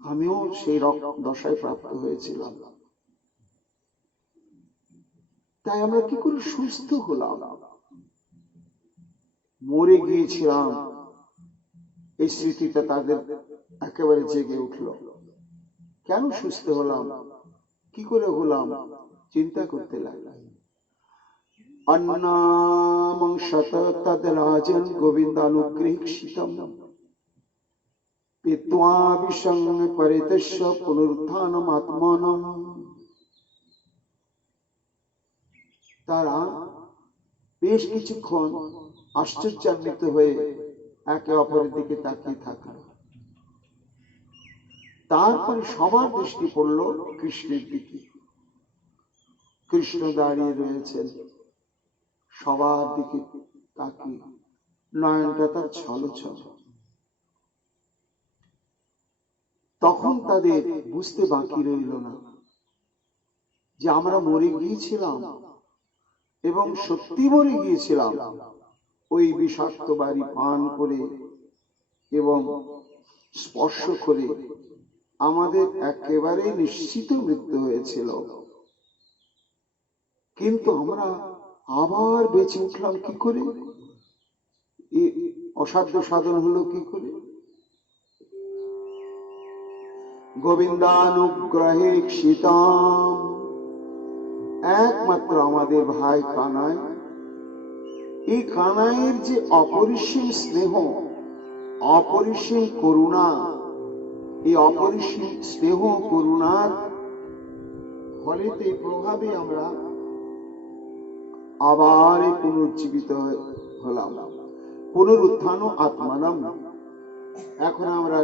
আমিও সেই দশায় প্রাপ্ত হয়েছিলাম, তাই আমরা কি করে সুস্থ হলাম? মরে গিয়েছিলাম, এই স্মৃতিটা তাদের একেবারে জেগে উঠল। কেন সুস্থ হলাম, কি করে হলাম, চিন্তা করতে লাগলাম। অন্নামংশত তদ্রাজন গোবিন্দানুগৃহীতম পিত্বা বিশং পরিতস্য পুনরুত্থানম আত্মানম। তারা বেশ কিছুক্ষণ আশ্চর্যান্বিত হয়ে একে অপরের দিকে তাকিয়ে থাকল। তারপরে সবার দৃষ্টি পড়ল কৃষ্ণের দিকে। কৃষ্ণ দাঁড়িয়ে রয়েছেন সবার দিকে তাকিয়ে, নয়নটা তার ছলছল। তখন তাদের বুঝতে বাকি রইল না যে আমরা মরে গিয়েছিলাম, এবং সত্যি মরে গিয়েছিলাম ওই বিষাক্ত বাড়ি পান করে এবং স্পর্শ করে। আমাদের একেবারে নিশ্চিত মৃত্যু হয়েছিল, কিন্তু আমরা আবার বেঁচে উঠলাম কি করে, অসাধ্য সাধন হলো কি করে? গোবিন্দানুগ্রহে ক্ষিতাম, একমাত্র আমাদের ভাই কানাই। এই কানাইয়ের যে অপরিসীম স্নেহ, অপরিসীম করুণা, এই অপরিসীম স্নেহ করুণার ফলেতে প্রভাবে আমরা আবার পুনর্জীবিত হলাম। পুনরুত্থান আত্মানম। এখন আমরা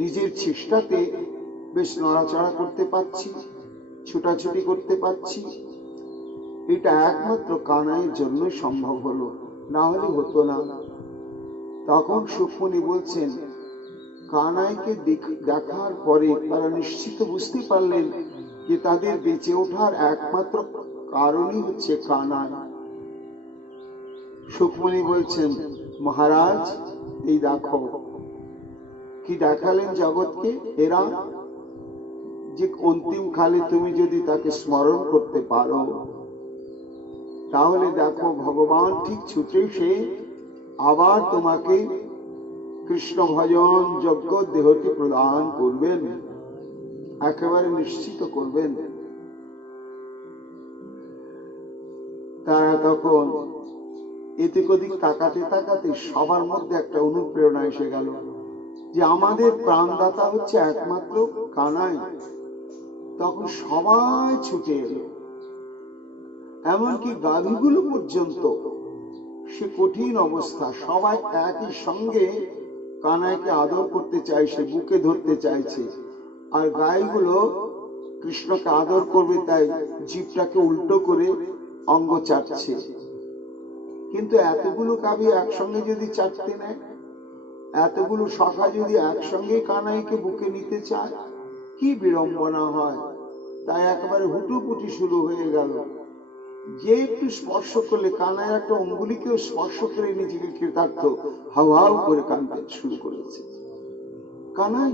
নিজের চেষ্টাতে বেশ নড়াচড়া করতে পারছি, ছুটাছুটি করতে পারছি। এটা একমাত্র কানাইয়ের জন্য সম্ভব হলো, না হলে হতো না। তখন সুখমণি বলছেন, কানাইকে দেখার পরে তারা নিশ্চিত বুঝতে পারলেন যে তাদের বেঁচে ওঠার একমাত্র কারণই হচ্ছে কানাই। সুখমণি বলছেন, মহারাজ এই দেখো, কি দেখালেন জগৎকে এরা, যে অন্তিম কালে তুমি যদি তাকে স্মরণ করতে পারো, তাহলে দেখো ভগবান ঠিক ছুটে এসে আবার তোমাকে কৃষ্ণ ভজন যজ্ঞ দেহটি প্রদান করবেন, একেবারে নিশ্চিত করবেন। তারা তখন এদিক ওদিক তাকাতে তাকাতে সবার মধ্যে একটা অনুপ্রেরণা এসে গেল যে আমাদের প্রাণদাতা হচ্ছে একমাত্র কানাই। তখন সবাই ছুটে এলো, এমনকি গাভীগুলো পর্যন্ত। সে কঠিন অবস্থা, সবাই একই সঙ্গে কানাইকে আদর করতে চাইছে, বুকে ধরতে চাইছে। আর গাইগুলো কৃষ্ণকে আদর করবে তাই জিভটাকে উল্টো করে অঙ্গ চাটছে। কিন্তু এতগুলো কাবি একসঙ্গে যদি চাটতে নেয়, এতগুলো সখা যদি একসঙ্গে কানাইকে বুকে নিতে চায়, কি বিড়ম্বনা হয়। তাই একবারে হুটুপুটি শুরু হয়ে গেল। যে একটু স্পর্শ করলে, কানায় একটা অঙ্গুলিকেও স্পর্শ করে নিজেকে কৃতার্থ হাউ হাউ করে কাঁদতে শুরু করেছে। কানাই,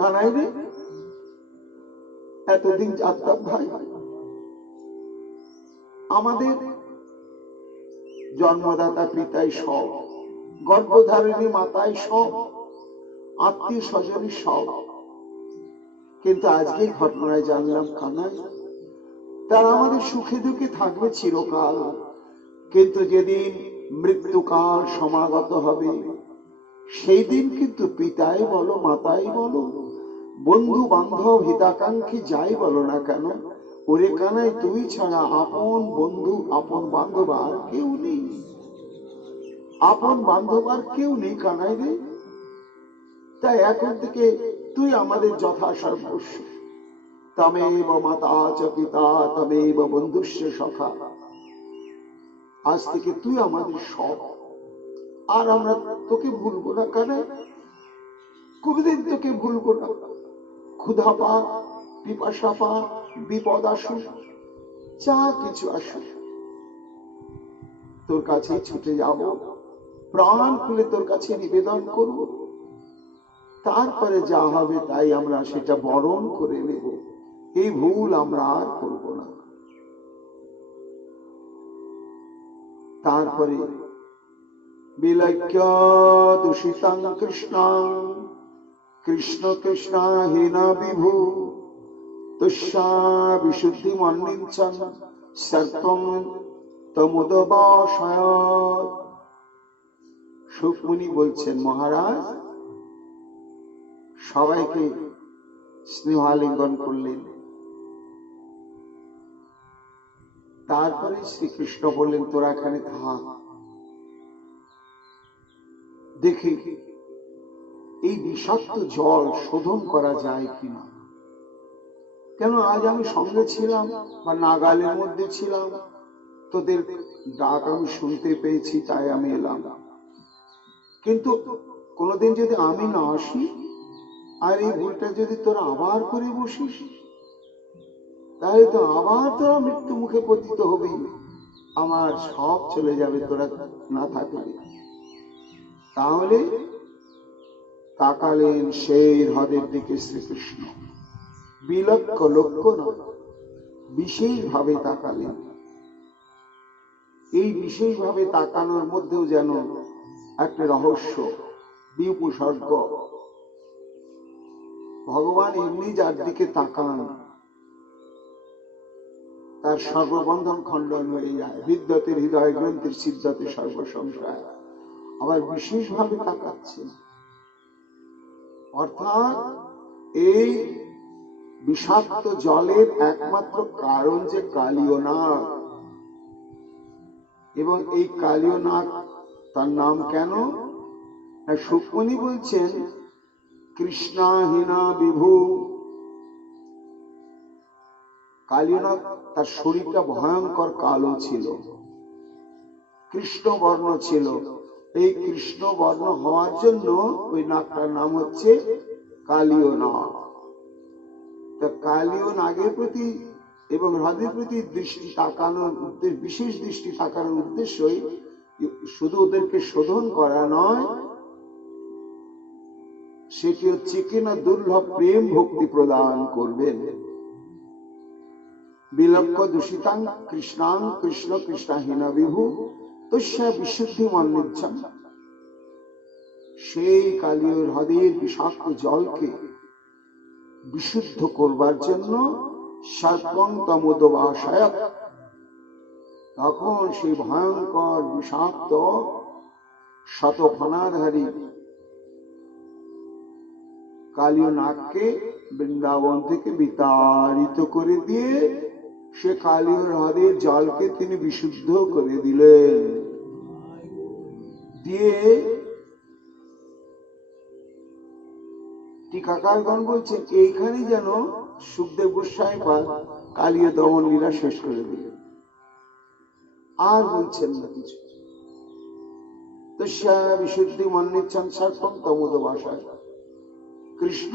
কানাই রে, এতদিন জানতাম ভাই আমাদের জন্মদাতা পিতাই সব, গর্ভধারিণী মাতাই সব, আত্মীয় স্বজনই সব, কিন্তু আজকে ঘটনায় জানলাম কানাই তারা আমাদের সুখে দুঃখে থাকবে চিরকাল, কিন্তু যেদিন মৃত্যুকাল সমাগত হবে সেই দিন কিন্তু পিতাই বলো মাতাই বলো বন্ধু বান্ধব হিতাকাঙ্ক্ষী যাই বলো না কেন, ওরে কানাই তুই ছাড়া আপন বন্ধু আপন বান্ধব আর কেউ নেই, আপন বান্ধব আর কেউ নেই কানাই রে। তাই এখন থেকে তুই আমাদের যথা সর্বস্ব, তমেব মাতা চ পিতা তমেব বন্ধুস্য সখা, আজ থেকে তুই আমাদের সব, আর আমরা তোকে ভুলবো না কানাই, কোনদিন তোকে ভুলবো না। ক্ষুধা পা, পিপাসা পা, বিপদ আসুক, যা কিছু আসুক, তোর কাছে ছুটে যাব, প্রাণ খুলে তোর কাছে নিবেদন করব, তারপরে যা হবে তাই আমরা সেটা বরণ করে নেব, এই ভুল আমরা আর করব না। তারপরে বিলক্ষ্য দূষিতাং কৃষ্ণাং কৃষ্ণ কৃষ্ণাহীনা বিভু তুষ্যা বিশুদ্ধি মন্নিঞ্চন সর্পং তমুদবাসায়। শুকমুনি বলছেন, মহারাজ সবাইকে স্নেহালিঙ্গন করলেন। তারপরে শ্রীকৃষ্ণ বললেন, তোরা এখানে থাক, দেখি এই বিষাক্ত জল শোধন করা যায় কিনা। কেন আজ আমি সঙ্গে ছিলাম বা নাগালের মধ্যে ছিলাম, তোদের ডাক আমি শুনতে পেয়েছি, তাই আমি এলাম। কিন্তু কোনোদিন যদি আমি না আসি আর এই ভুলটা যদি তোরা আবার করে বসিস, তাহলে তো আবার তোরা মৃত্যু মুখে পতিত হবি, আমার সব চলে যাবে তোরা না থাকলে। তাহলে তাকালেন সেই হ্রদের দিকে শ্রীকৃষ্ণ, বিলক্ষ লক্ষ্য নয়, বিশেষভাবে তাকালেন। এই বিশেষভাবে তাকানোর মধ্যেও যেন একটা রহস্য, বিউপসর্গ। ভগবান এমনি যার দিকে তাকান তার সর্ববন্ধন খণ্ডন হয়ে যায়, বিদ্যতের হৃদয় গ্রন্থের সিদ্ধতে সর্বসংশয়। আবার বিশেষভাবে তাকাচ্ছেন, অর্থাৎ এই বিষাক্ত জলের একমাত্র কারণ যে কালীয় নাগ, এবং এই কালীয় নাগ তার নাম কেন? শুকমুনি বলছেন, কৃষ্ণাহীনা বিভু। কালীয় নাগ তার শরীরটা ভয়ঙ্কর কালো ছিল, কৃষ্ণ বর্ণ ছিল। এই কৃষ্ণ বর্ণ হওয়ার জন্য ওই নাগটার নাম হচ্ছে কালীয় নাগ। তা কালীয় নাগের প্রতি এবং হ্রদের প্রতি দৃষ্টি তাকানোর উদ্দেশ্য, বিশেষ দৃষ্টি তাকানোর উদ্দেশ্যই শুধু ওদেরকে শোধন করা নয়, সেটি হচ্ছে কিনা দুর্লভ প্রেম ভক্তি প্রদান করবেন। বিলক্ষ দূষিতাং কৃষ্ণাং কৃষ্ণ কৃষ্ণাহীনা বিভু তস্যা বিশুদ্ধি মন্নিচ্ছাম। সেই কালীয় হ্রদের বিষাক্ত জলকে বিশুদ্ধ করবার জন্য সর্পং তমোদবাসায়, তখন সেই ভয়ঙ্কর বিষাক্ত শতফণাধারী কালীয় নাগকে বৃন্দাবন থেকে বিতাড়িত করে দিয়ে সে কালীয় হ্রদের জলকে তিনি বিশুদ্ধ করে দিলেন। দিয়ে টিকাকারগণ বলছেন এইখানে যেন সুখদেব গোস্বামী পাদ কালীয় দমন লীলা শেষ করে দিলেন, আর বলছেন না কিছু। তস্যা বিশুদ্ধি মন্নিচ্ছন সর্পং তমোদ ভাষায়, কৃষ্ণ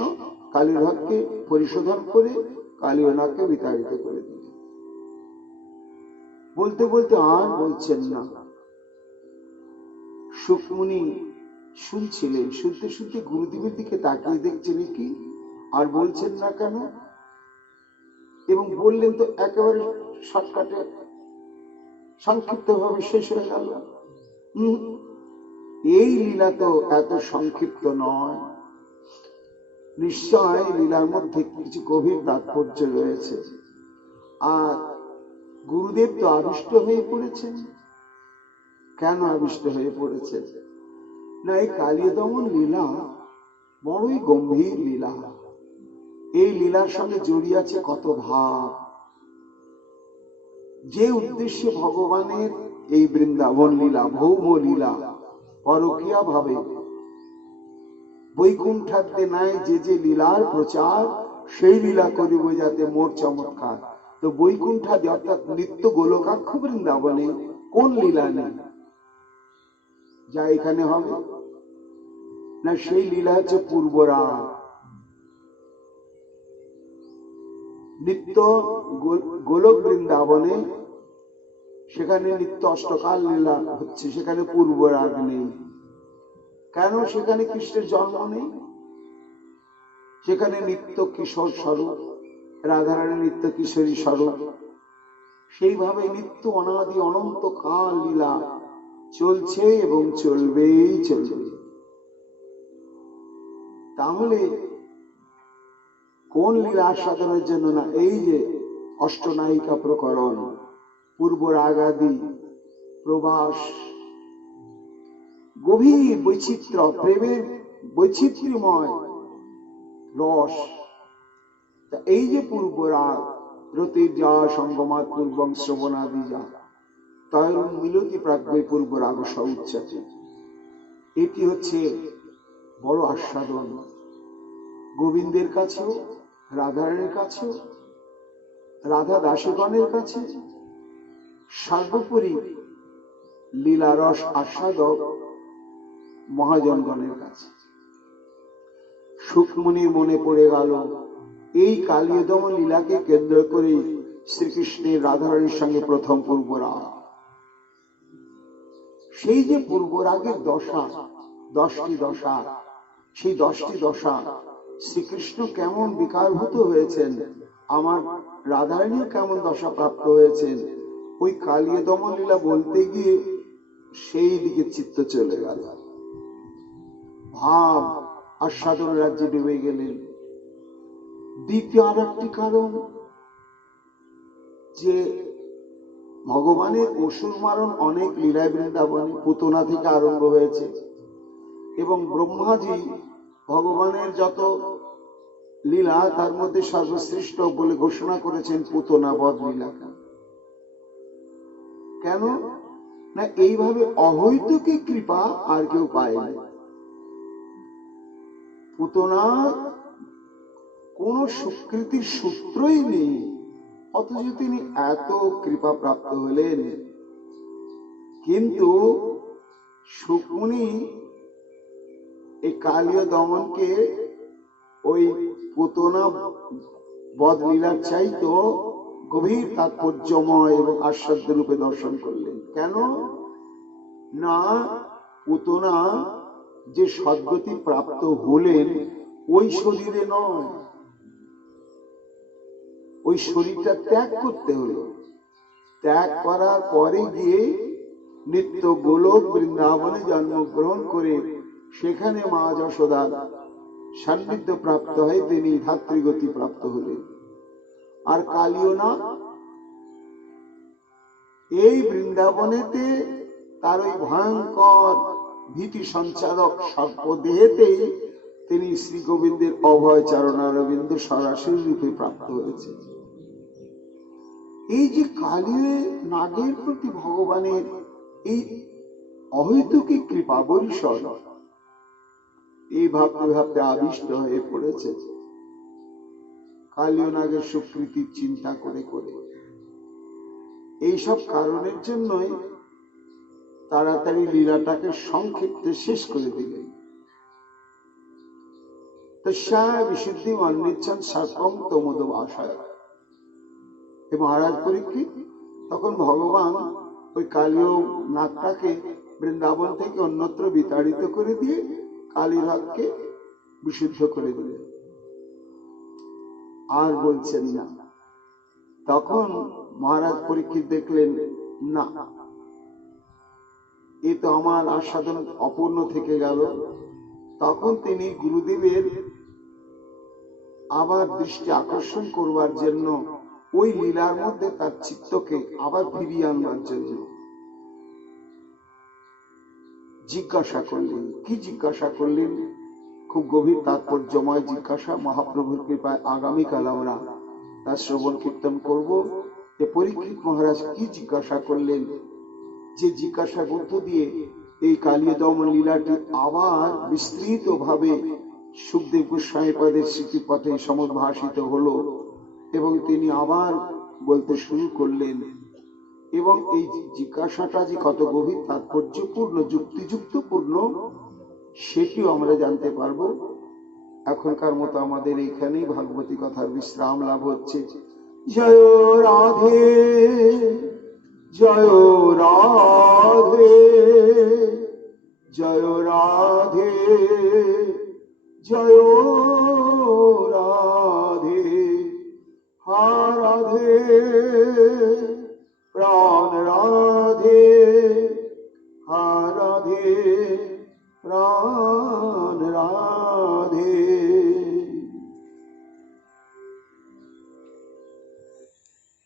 কালীরকে পরিশোধন করে কালীয়নাকে বিতাড়িত করে দিলেন। বলতে বলতে আর বলছেন না। সুখমুনি শুনছিলেন, শুনতে শুনতে গুরুদেবের দিকে তাকিয়ে দেখছেন কি আর বলছেন না কেন, এবং বললেন তো একেবারে শর্টকাটে সংক্ষিপ্ত ভাবে শেষ হয়ে গেল। এই লীলা তো এত সংক্ষিপ্ত নয়, নিশ্চয় লীলার মধ্যে কিছু গভীর তাৎপর্য রয়েছে। আর গুরুদেব তো আবিষ্ট হয়ে পড়েছেন। কেন আবিষ্ট হয়ে পড়েছেন? না, এই কালীয় দমন লীলা বড়ই গম্ভীর লীলা। এই লীলার সঙ্গে জড়িয়ে আছে কত ভাব। যে উদ্দেশ্যে ভগবানের এই বৃন্দাবন লীলা, ভৌম লীলা, পরকীয়া ভাবে বৈকুণ্ঠাতে নাই যে যে লীলার প্রচার, সেই লীলা করিব যাতে মোর চমৎকার। তো বৈকুণ্ঠাদি অর্থাৎ নিত্য গোলকাক্ষ বৃন্দাবনে কোন লীলা নেই যা এখানে হবে না? সেই লীলা হচ্ছে পূর্বরাগ। নিত্য গোলক বৃন্দাবনে সেখানে নিত্য অষ্টকাল লীলা হচ্ছে, সেখানে পূর্বরাগ নেই। কেন? সেখানে কৃষ্ণের জন্ম নেই। সেখানে নিত্য কিশোর স্বরূপ, রাধারানী নিত্য কিশোরী স্বরূপ। সেইভাবে নিত্য অনাদি অনন্ত কাল লীলা চলছে এবং চলবেই চলবে। তাহলে কোন লীলা আস্বাদনের জন্য না? এই যে অষ্টনায়িকা প্রকরণ, পূর্বরাগাদি, প্রবাস, গভীর বৈচিত্র্য, প্রেমের বৈচিত্র্যময় রস। এই যে পূর্বরাগ, রতির্যা সঙ্গমাত পূর্বং শ্রবণাদি যা তয়রুণ মিলতি প্রাগ্যে পূর্বরাগ সউচ্চতে, এটি হচ্ছে বড় আস্বাদন গোবিন্দের কাছেও, রাধারানীর কাছেও, রাধা দাসীগণের কাছে, সর্বোপরি লীলারস আস্বাদক মহাজনগণের কাছে। সুখমুনির মনে পড়ে গেল এই কালীয় দমন লীলাকে কেন্দ্র করে শ্রীকৃষ্ণের রাধারানীর সঙ্গে প্রথম পূর্বরাগ। সেই যে পূর্বরাগের দশা, 10টি দশা, সেই 10টি দশা শ্রীকৃষ্ণ কেমন বিকারভূত হয়েছেন, আমার রাধারানীও কেমন দশা প্রাপ্ত হয়েছেন, ওই কালীয় দমন লীলা বলতে গিয়ে সেই দিকে চিত্ত চলে গেল। ভাব আস্বাদন রাজ্যে ডুবে গেলেন। দ্বিতীয় আর একটি কারণ যে ভগবানের অসুর মারণ অনেক লীলায় বৃন্দাবনে পুতনা থেকে আরম্ভ হয়েছে, এবং ব্রহ্মাজি ভগবানের যত লীলা তার মধ্যে সর্বশ্রেষ্ঠ বলে ঘোষণা করেছেন পুতনা বধ লীলা। কেন না? এইভাবে অহৈতুকী কৃপা আর কেউ পায়নি। পুতনা কোন সুকৃতির সূত্রই নেই, অথচ তিনি এত কৃপা প্রাপ্ত হলেন। কিন্তু সুখমুনি এই কালীয় দমনকে ওই পুতনা বধ লীলার চাইতো গভীর তাৎপর্যময় এবং আস্বাদ্য রূপে দর্শন করলেন। কেন না? পুতনা যে সদ্গতি প্রাপ্ত হলেন ওই শরীরে নয়, ওই শরীরটা ত্যাগ করতে হলো। ত্যাগ করার পরে গিয়ে নিত্য গোলক বৃন্দাবনে জন্মগ্রহণ করে সেখানে মা যশোদার সান্নিধ্য প্রাপ্ত হয়, তিনি ধাত্রীগতি প্রাপ্ত হলেন। আর কালীয় না, এই বৃন্দাবনেতে তার ওই ভয়ঙ্কর ভীতি সঞ্চারক সর্পদেহেতেই তিনি শ্রী গোবিন্দের অভয় চরণারবিন্দ সরাসরি রূপে প্রাপ্ত হয়েছে। এই যে কালীয় নাগের প্রতি ভগবানের এই অহৈতুকী কৃপা বরিশন, এই ভাবতে ভাবতে আবিষ্ট হয়ে পড়েছে কালীয় নাগের সুকৃতির চিন্তা করে করে। এইসব কারণের জন্যই তাড়াতাড়ি লীলাটাকে সংক্ষিপ্তে শেষ করে দিলেন। তস্যায় বিশুদ্ধি অন্বিচ্ছন সর্পং তমোদ ভাষায়। মহারাজ পরীক্ষিত, তখন ভগবান ওই কালীয় নাগটাকে বৃন্দাবন থেকে অন্যত্র বিতাড়িত করে দিয়ে কালীভাগকে বিশুদ্ধ করে দিলেন, আর বলছেন না। তখন মহারাজ পরীক্ষিত দেখলেন, না, এ তো আমার আস্বাদন অপূর্ণ থেকে গেল। তখন তিনি গুরুদেবের আবার দৃষ্টি আকর্ষণ করবার জন্য ওই লীলার মধ্যে তার চিত্তকে আবার ফিরিয়ে আনবার জন্য জিজ্ঞাসা করলেন। কি জিজ্ঞাসা করলেন? খুব গভীর তাৎপর্যময় জিজ্ঞাসা। মহাপ্রভুর কৃপায় আগামীকাল আমরা তার শ্রবণ কীর্তন করব। যে পরীক্ষিত মহারাজ কি জিজ্ঞাসা করলেন, যে জিজ্ঞাসার মধ্য দিয়ে এই কালীয় দমন লীলাটি আবার বিস্তৃত ভাবে সুখদেব গোস্বামীপাদের স্মৃতিপথে সমুদ্ভাসিত হলো এবং তিনি আবার বলতে শুরু করলেন। এবং এই জিজ্ঞাসাটা যে কত গভীর তাৎপর্যপূর্ণ, যুক্তিযুক্তপূর্ণ, সেটিও আমরা জানতে পারবো। এখনকার মতো আমাদের এইখানেই ভাগবতী কথার বিশ্রাম লাভ হচ্ছে। জয় রাধে, জয় রাধে, জয় রাধে, জয় রাধে, হা রাধে, প্রাণ রাধে, হা রাধে, প্রাণ রাধে।